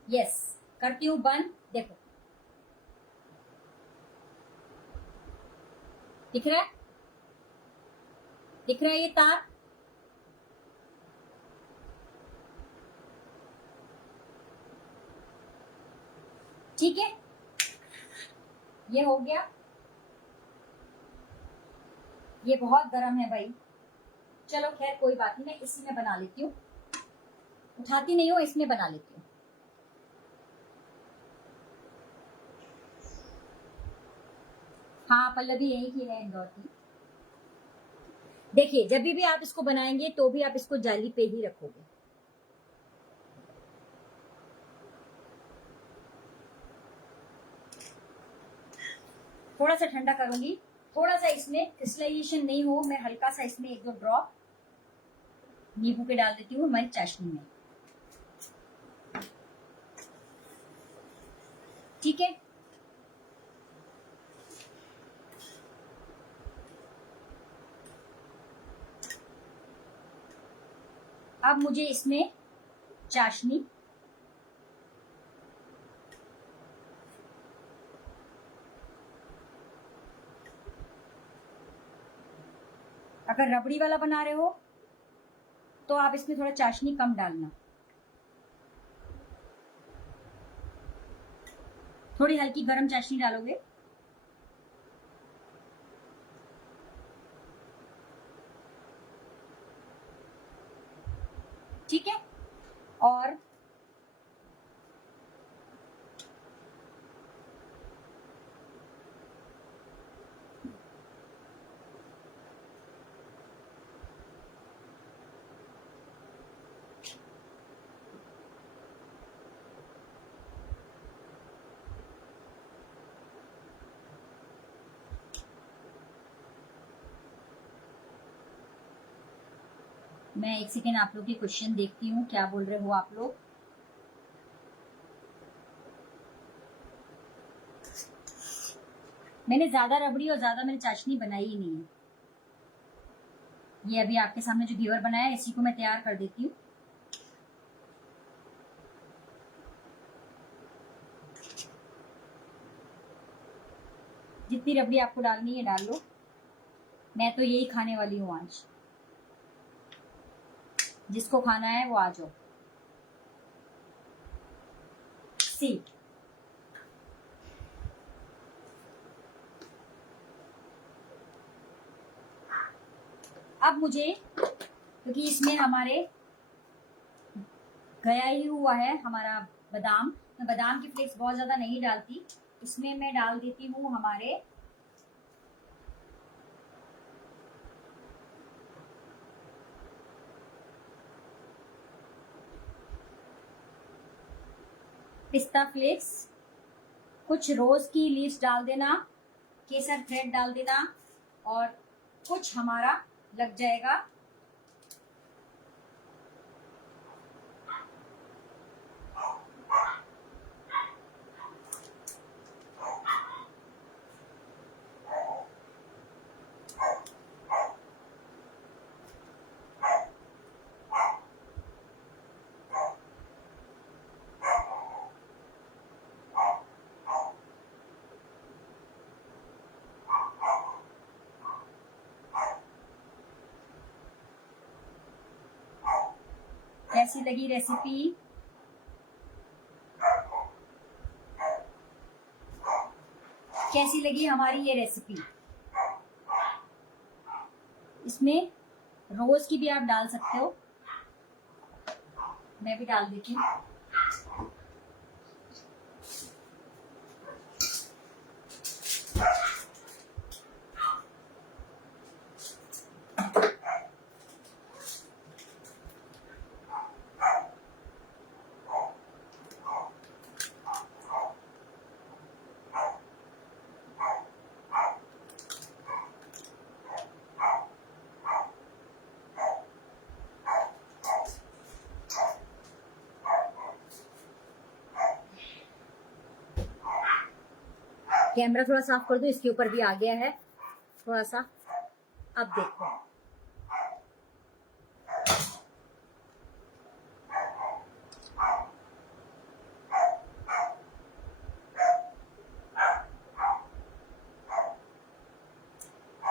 यस, करती हूँ बंद, देखो दिख रहा है, दिख रहा है ये तार, ठीक है। ये हो गया, ये बहुत गर्म है भाई। चलो खैर कोई बात नहीं, मैं इसी में बना लेती हूँ, उठाती नहीं हूँ, इसमें बना लेती हूँ। हाँ पल्लवी यही की है, इंदौर की। देखिए जब भी आप इसको बनाएंगे तो भी आप इसको जाली पे ही रखोगे। थोड़ा सा ठंडा करूंगी, थोड़ा सा इसमें क्रिस्टलाइजेशन नहीं हो, मैं हल्का सा इसमें एक दो ड्रॉप नींबू के डाल देती हूँ हमारी चाशनी में, ठीक है। अब मुझे इसमें चाशनी, अगर रबड़ी वाला बना रहे हो तो आप इसमें थोड़ा चाशनी कम डालना, थोड़ी हल्की गरम चाशनी डालोगे। ठीक है। और मैं एक सेकेंड आप लोग के क्वेश्चन देखती हूँ, क्या बोल रहे हो आप लोग। मैंने ज्यादा रबड़ी और ज्यादा मैंने चाशनी बनाई ही नहीं है। ये अभी आपके सामने जो घेवर बनाया है इसी को मैं तैयार कर देती हूँ। जितनी रबड़ी आपको डालनी है डाल लो, मैं तो यही खाने वाली हूँ आज। जिसको खाना है वो आ जाओ। सी अब मुझे, क्योंकि इसमें हमारे गया ही हुआ है हमारा बादाम, मैं बादाम की फ्लेक्स बहुत ज्यादा नहीं डालती, इसमें मैं डाल देती हूँ हमारे पिस्ता फ्लेक्स, कुछ रोज की लीव्स डाल देना, केसर थ्रेड डाल देना, और कुछ हमारा लग जाएगा कैसी लगी रेसिपी। कैसी लगी हमारी ये रेसिपी। इसमें रोज की भी आप डाल सकते हो, मैं भी डाल देती हूँ। कैमरा थोड़ा साफ कर दो, इसके ऊपर भी आ गया है थोड़ा सा। अब देखो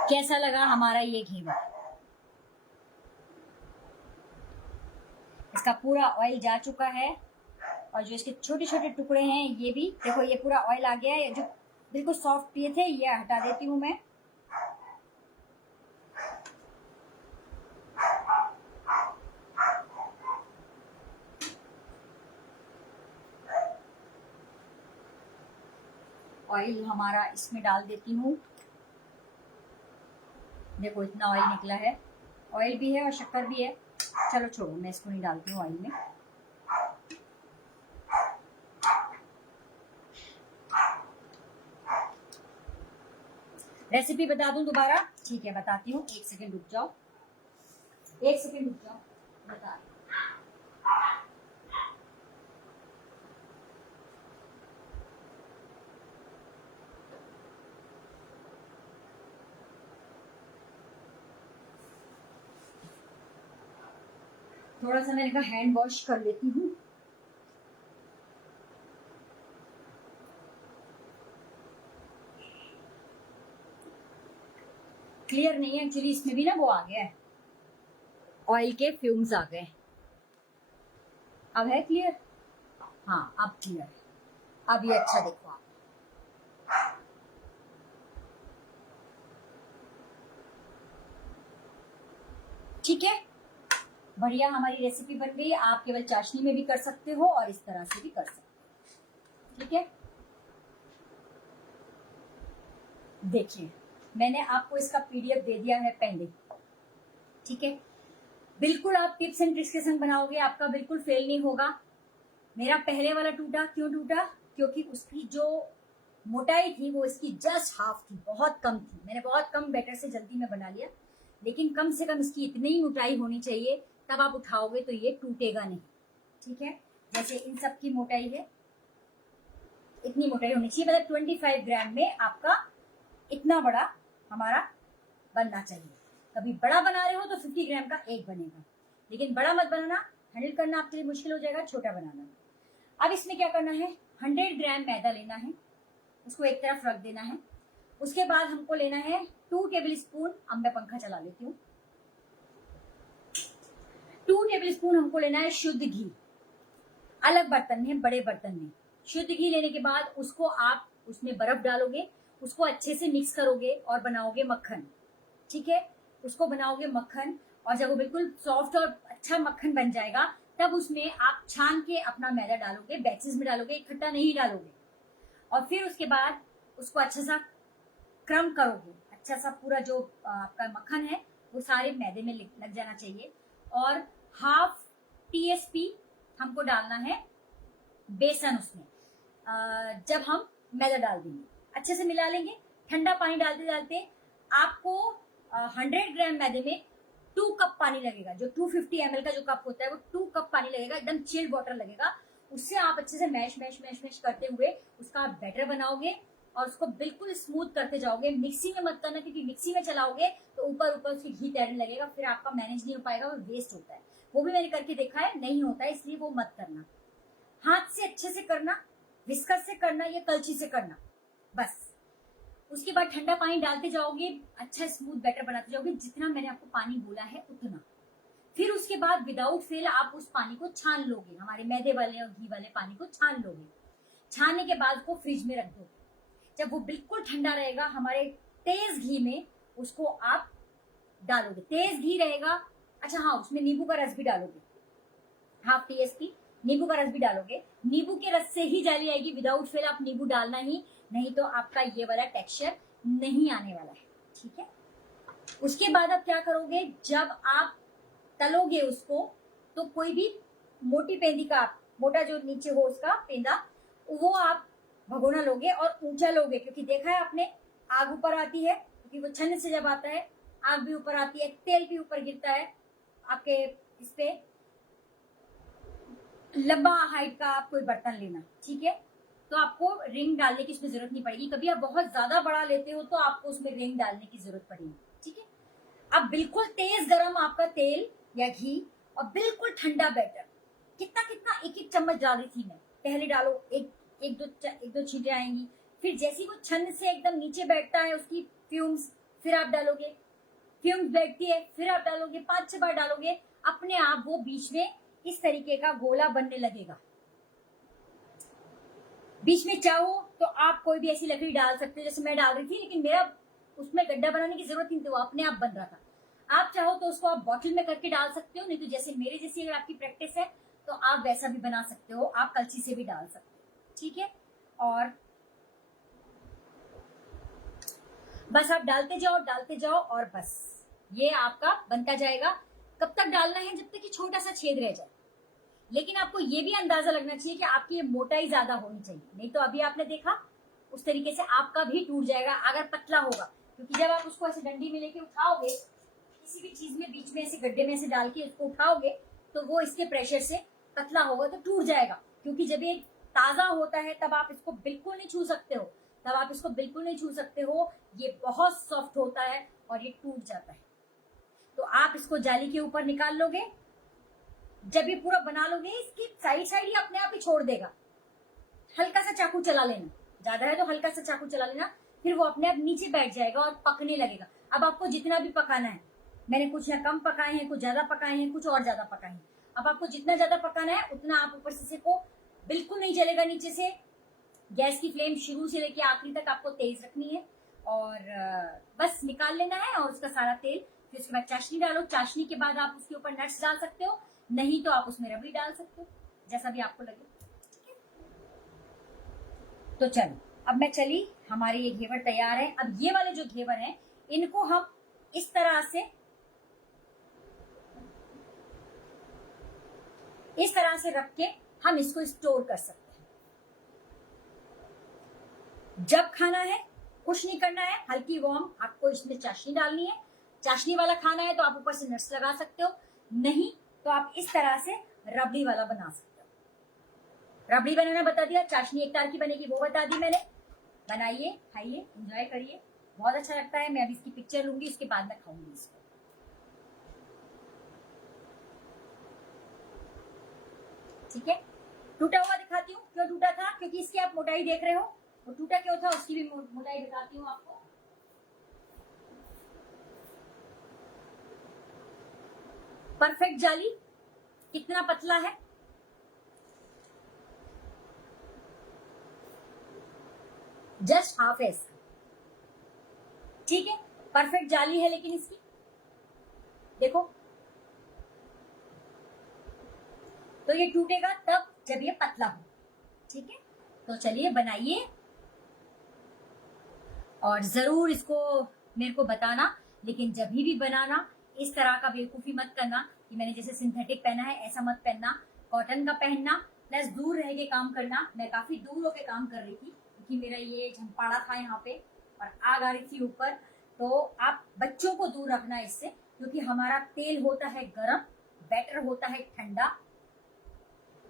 कैसा लगा हमारा ये घेवर। इसका पूरा ऑयल जा चुका है, और जो इसके छोटे छोटे टुकड़े हैं ये भी देखो, ये पूरा ऑयल आ गया है। जो बिल्कुल सॉफ्ट ये थे ये हटा देती हूँ मैं। ऑयल हमारा इसमें डाल देती हूँ। देखो इतना ऑयल निकला है, ऑयल भी है और शक्कर भी है। चलो छोड़ो, मैं इसको नहीं डालती हूँ ऑयल में। रेसिपी बता दूं दोबारा। ठीक है बताती हूँ, एक सेकंड रुक जाओ, एक सेकंड रुक जाओ, बता। थोड़ा सा मैंने कहा हैंड वॉश कर लेती हूँ। क्लियर नहीं है एक्चुअली, इसमें भी ना वो आ गया है, ऑयल के फ्यूम्स आ गए। अब है क्लियर? हाँ अब क्लियर है। अब ये अच्छा देखो आप, ठीक है, बढ़िया हमारी रेसिपी बन गई। आप केवल चाशनी में भी कर सकते हो और इस तरह से भी कर सकते हो, ठीक है। देखिए मैंने आपको इसका पीडीएफ दे दिया है पहले, ठीक है। बिल्कुल आप टिप्स एंड ट्रिक्स के संग बनाओगे, आपका बिल्कुल फेल नहीं होगा। मेरा पहले वाला टूटा, क्यों टूटा? क्योंकि उसकी जो मोटाई थी वो इसकी जस्ट हाफ थी, बहुत कम थी। मैंने बहुत कम बैटर से जल्दी में बना लिया, लेकिन कम से कम इसकी इतनी ही मोटाई होनी चाहिए, तब आप उठाओगे तो ये टूटेगा नहीं, ठीक है। जैसे इन सब की मोटाई है, इतनी मोटाई होनी चाहिए, मतलब 25 ग्राम में आपका इतना बड़ा हमारा बनना चाहिए। कभी बड़ा बना रहे हो तो 50 ग्राम का एक बनेगा, लेकिन बड़ा मत बनाना, हैंडल करना आपके लिए मुश्किल हो जाएगा, छोटा बनाना। अब इसमें क्या करना है, 100 ग्राम मैदा लेना है, उसको एक तरफ रख देना है। उसके बाद हमको लेना है 2 टेबल स्पून, अब मैं पंखा चला लेती हूँ, 2 टेबल स्पून हमको लेना है शुद्ध घी। अलग बर्तन में, बड़े बर्तन में शुद्ध घी लेने के बाद उसको आप उसमें बर्फ डालोगे, उसको अच्छे से मिक्स करोगे और बनाओगे मक्खन, ठीक है। उसको बनाओगे मक्खन, और जब वो बिल्कुल सॉफ्ट और अच्छा मक्खन बन जाएगा तब उसमें आप छान के अपना मैदा डालोगे, बैचेस में डालोगे, इकट्ठा नहीं डालोगे। और फिर उसके बाद उसको अच्छा सा क्रम करोगे, अच्छा सा पूरा जो आपका मक्खन है वो सारे मैदे में लग जाना चाहिए। और हाफ टीएसपी हमको डालना है बेसन उसमें, जब हम मैदा डाल देंगे अच्छे से मिला लेंगे। ठंडा पानी डालते डालते आपको 100 ग्राम मैदे में 2 कप पानी लगेगा। जो 250 ml का जो कप होता है वो 2 कप पानी लगेगा, एकदम चिल्ड वाटर लगेगा। उससे आप अच्छे से मैश मैश मैश मैश करते हुए उसका आप बैटर बनाओगे और उसको बिल्कुल स्मूथ करते जाओगे। मिक्सी में मत करना, क्योंकि मिक्सी में चलाओगे तो ऊपर ऊपर उसकी घी तैरने लगेगा, फिर आपका मैनेज नहीं हो पाएगा, वो वेस्ट होता है। वो भी मैंने करके देखा है, नहीं होता है, इसलिए वो मत करना। हाथ से अच्छे से करना, विस्कस से करना या कलछी से करना, बस। उसके बाद ठंडा पानी डालते जाओगे, अच्छा स्मूथ बैटर बनाते जाओगे, जितना मैंने आपको पानी बोला है उतना। फिर उसके बाद विदाउट फेल आप उस पानी को छान लोगे, हमारे मैदे वाले और घी वाले पानी को छान लोगे। छानने के बाद उसको फ्रिज में रख दोगे। जब वो बिल्कुल ठंडा रहेगा, हमारे तेज घी में उसको आप डालोगे, तेज घी रहेगा। अच्छा हाँ, उसमें नींबू का रस भी डालोगे, हाफ टीएसपी नींबू का रस भी डालोगे। नींबू के रस से ही जाली आएगी, विदाउट फेल आप नींबू डालना ही, नहीं तो आपका ये वाला टेक्सचर नहीं आने वाला है, ठीक है। उसके बाद आप क्या करोगे, जब आप तलोगे उसको तो कोई भी मोटी पेंदी का, मोटा जो नीचे हो उसका पेंदा, वो आप भगोना लोगे और ऊंचा लोगे, क्योंकि देखा है आपने आग ऊपर आती है, क्योंकि वो छन्ने से जब आता है आग भी ऊपर आती है, तेल भी ऊपर गिरता है आपके इस पे। लंबा हाइट का आप कोई बर्तन लेना, ठीक है, तो आपको रिंग डालने की उसमें जरूरत नहीं पड़ेगी। कभी आप बहुत ज्यादा बड़ा लेते हो तो आपको उसमें रिंग डालने की जरूरत पड़ेगी, ठीक है। अब बिल्कुल तेज गरम आपका तेल या घी और बिल्कुल ठंडा बैटर, कितना कितना एक एक चम्मच डाल रही थी मैं, पहले डालो, एक दो छींटे आएंगी, फिर जैसे वो छन्न से एकदम नीचे बैठता है उसकी फ्यूम्स, फिर आप डालोगे, फ्यूम्स बैठती है, फिर आप डालोगे, 5-6 बार डालोगे, अपने आप वो बीच में इस तरीके का गोला बनने लगेगा। बीच में चाहो तो आप कोई भी ऐसी लकड़ी डाल सकते हो जैसे मैं डाल रही थी, लेकिन मेरा उसमें गड्ढा बनाने की जरूरत नहीं थी, वो अपने आप बन रहा था। आप चाहो तो उसको आप बॉटल में करके डाल सकते हो, नहीं तो जैसे मेरे जैसी अगर आपकी प्रैक्टिस है तो आप वैसा भी बना सकते हो, आप कलछी से भी डाल सकते हो, ठीक है। और बस आप डालते जाओ और बस ये आपका बनता जाएगा। कब तक डालना है, जब तक कि छोटा सा छेद रह जाए। लेकिन आपको ये भी अंदाजा लगना चाहिए कि आपकी ये मोटाई ज्यादा होनी चाहिए, नहीं तो अभी आपने देखा उस तरीके से आपका भी टूट जाएगा अगर पतला होगा। क्योंकि जब आप उसको ऐसे डंडी में लेके उठाओगे, किसी भी चीज में बीच में ऐसे गड्ढे में ऐसे डाल के उसको उठाओगे तो वो इसके प्रेशर से पतला होगा तो टूट जाएगा। क्योंकि जब ये ताजा होता है तब आप इसको बिल्कुल नहीं छू सकते हो, ये बहुत सॉफ्ट होता है और ये टूट जाता है। तो आप इसको जाली के ऊपर निकाल लोगे जब ये पूरा बना लोगे इसकी साइड साइड ही अपने आप ही छोड़ देगा। हल्का सा चाकू चला लेना, ज्यादा है तो हल्का सा चाकू चला लेना, फिर वो अपने आप नीचे बैठ जाएगा और पकने लगेगा। अब आपको जितना भी पकाना है, मैंने कुछ यहाँ कम पकाए हैं, कुछ ज्यादा पकाए हैं, कुछ और ज्यादा पकाए हैं। अब आपको जितना ज्यादा पकाना है उतना आप ऊपर से को बिल्कुल नहीं जलेगा नीचे से। गैस की फ्लेम शुरू से लेके आखिरी तक आपको तेज रखनी है और बस निकाल लेना है और उसका सारा तेल। फिर उसके बाद चाशनी डालो, चाशनी के बाद आप उसके ऊपर नट्स डाल सकते हो, नहीं तो आप उसमें रबड़ी डाल सकते हो, जैसा भी आपको लगे। तो चलो अब मैं चली, हमारे ये घेवर तैयार है। अब ये वाले जो घेवर हैं इनको हम इस तरह से रख के हम इसको स्टोर कर सकते हैं। जब खाना है कुछ नहीं करना है, हल्की वार्म आपको इसमें चाशनी डालनी है। चाशनी वाला खाना है तो आप ऊपर से नट्स लगा सकते हो, नहीं तो आप इस तरह से रबड़ी वाला बना सकते हो। रबड़ी बनाना बता दिया, चाशनी एक तार की बनेगी वो बता दी मैंने। बनाइए, खाइए, एंजॉय करिए, बहुत अच्छा लगता है। मैं अभी इसकी पिक्चर लूंगी, उसके बाद मैं खाऊंगी इसको। ठीक है, टूटा हुआ दिखाती हूँ। क्यों टूटा था? क्योंकि इसकी आप मोटाई देख रहे हो, वो टूटा क्यों था उसकी भी मोटाई बताती हूँ आपको। परफेक्ट जाली, कितना पतला है, जस्ट हाफ है इसका। ठीक है, परफेक्ट जाली है लेकिन इसकी देखो, तो ये टूटेगा तब जब ये पतला हो। ठीक है, तो चलिए बनाइए और जरूर इसको मेरे को बताना। लेकिन जब भी बनाना इस तरह का बेवकूफी मत करना कि मैंने जैसे सिंथेटिक पहना है ऐसा मत पहनना, कॉटन का पहनना, प्लस दूर रह के काम करना। मैं काफी दूर होके काम कर रही थी क्योंकि मेरा ये झंपाड़ा था यहाँ पे और आग आ रही थी ऊपर। तो आप बच्चों को दूर रखना इससे, क्योंकि हमारा तेल होता है गरम, बैटर होता है ठंडा।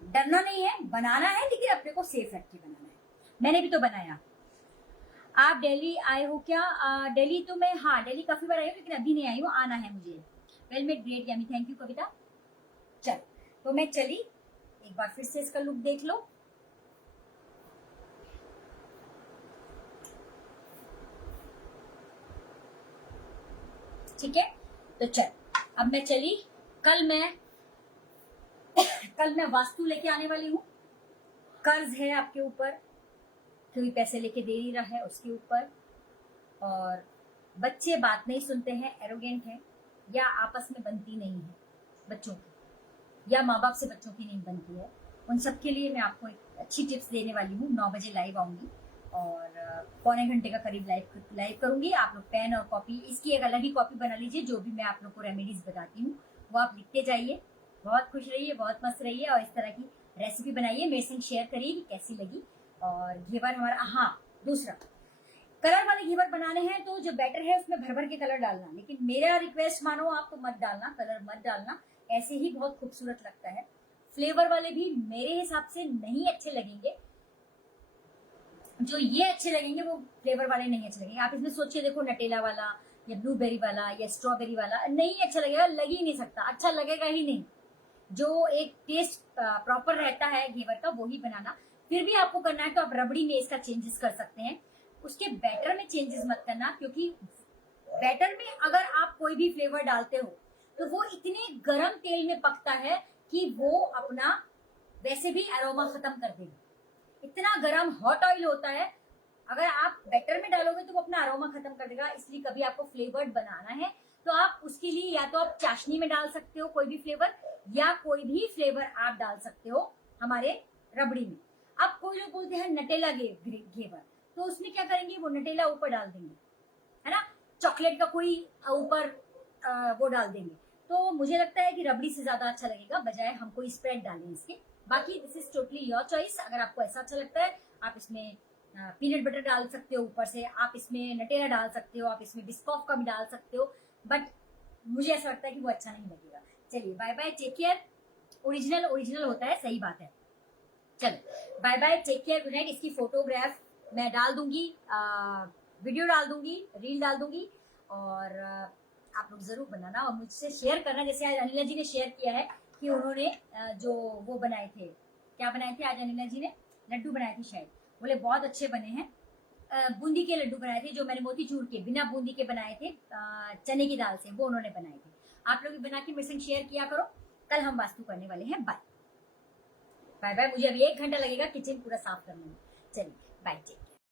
डरना नहीं है, बनाना है, लेकिन अपने को सेफ रख के बनाना है। मैंने भी तो बनाया। आप दिल्ली आए हो क्या? दिल्ली तो मैं, हाँ दिल्ली काफी बार आई हूँ लेकिन अभी नहीं आई हूँ, आना है मुझे। Well made, great, yummy, thank you Kavita. चल तो मैं चली, एक बार फिर से इसका लुक देख लो। ठीक है, तो चल अब मैं चली। कल मैं वास्तु लेके आने वाली हूँ। कर्ज है आपके ऊपर, कोई पैसे लेके दे नहीं रहा है उसके ऊपर, और बच्चे बात नहीं सुनते हैं, एरोगेंट हैं, या आपस में बनती नहीं है बच्चों की, या माँ बाप से बच्चों की नहीं बनती है। उन सब के लिए मैं आपको एक अच्छी टिप्स देने वाली हूँ। 9 बजे लाइव आऊंगी और पौने घंटे का करीब लाइव करूंगी। आप लोग पेन और कॉपी, इसकी एक अलग ही कॉपी बना लीजिए। जो भी मैं आप लोग को रेमेडीज बताती हूँ वो आप लिखते जाइए। बहुत खुश रहिए, बहुत मस्त रहिए और इस तरह की रेसिपी बनाइए, मेरे संग शेयर करिए कि कैसी लगी। और घेवर हमारा, हाँ दूसरा कलर वाले घेवर बनाने हैं तो जो बैटर है उसमें भर भर के कलर डालना, लेकिन मेरा रिक्वेस्ट मानो आप तो मत डालना, कलर मत डालना, ऐसे ही बहुत खूबसूरत लगता है। फ्लेवर वाले भी मेरे हिसाब से नहीं अच्छे लगेंगे, जो ये अच्छे लगेंगे वो फ्लेवर वाले नहीं अच्छे लगेंगे। आप इसमें सोचिए, देखो नटेला वाला या ब्लूबेरी वाला या स्ट्रॉबेरी वाला नहीं अच्छा लगेगा, लग ही नहीं सकता, अच्छा लगेगा ही नहीं। जो एक टेस्ट प्रॉपर रहता है घेवर का वो ही बनाना। फिर भी आपको करना है तो आप रबड़ी में इसका चेंजेस कर सकते हैं, उसके बैटर में चेंजेस मत करना, क्योंकि बैटर में अगर आप कोई भी फ्लेवर डालते हो तो वो इतने गर्म तेल में पकता है कि वो अपना वैसे भी अरोमा खत्म कर देगा। इतना गर्म हॉट ऑयल होता है, अगर आप बैटर में डालोगे तो वो अपना अरोमा खत्म कर देगा। इसलिए कभी आपको फ्लेवर्ड बनाना है तो आप उसके लिए या तो आप चाशनी में डाल सकते हो कोई भी फ्लेवर, या कोई भी फ्लेवर आप डाल सकते हो हमारे रबड़ी में। अब कोई लोग बोलते हैं नटेला घेवर, तो उसमें क्या करेंगे, वो नटेला ऊपर डाल देंगे, है ना, चॉकलेट का कोई ऊपर वो डाल देंगे। तो मुझे लगता है कि रबड़ी से ज्यादा अच्छा लगेगा, बजाय हम कोई स्प्रेड डालें इसके। बाकी this is totally your choice, अगर आपको ऐसा अच्छा लगता है आप इसमें पीनट बटर डाल सकते हो ऊपर से, आप इसमें नटेला डाल सकते हो, आप इसमें बिस्कॉफ का भी डाल सकते हो, बट मुझे ऐसा लगता है कि वो अच्छा नहीं लगेगा। चलिए bye bye, take care. Original होता है, सही बात है। चलो bye bye, take care, good night. इसकी फोटोग्राफ मैं डाल दूंगी, वीडियो डाल दूंगी, रील डाल दूंगी, और आप लोग जरूर बनाना और मुझसे शेयर करना, जैसे आज अनिला जी ने शेयर किया है कि उन्होंने जो वो बनाए थे, क्या बनाए थे आज अनिला जी ने, लड्डू बनाए थे शायद, बोले बहुत अच्छे बने हैं। बूंदी के लड्डू बनाए थे, जो मैंने मोतीचूर के बिना बूंदी के बनाए थे, चने की दाल से, वो उन्होंने बनाए थे। आप लोग भी बना के मेरे संग शेयर किया करो। कल हम वास्तु करने वाले हैं। Bye bye bye. मुझे अभी 1 घंटा लगेगा किचन पूरा साफ करने में। चलिए बाय।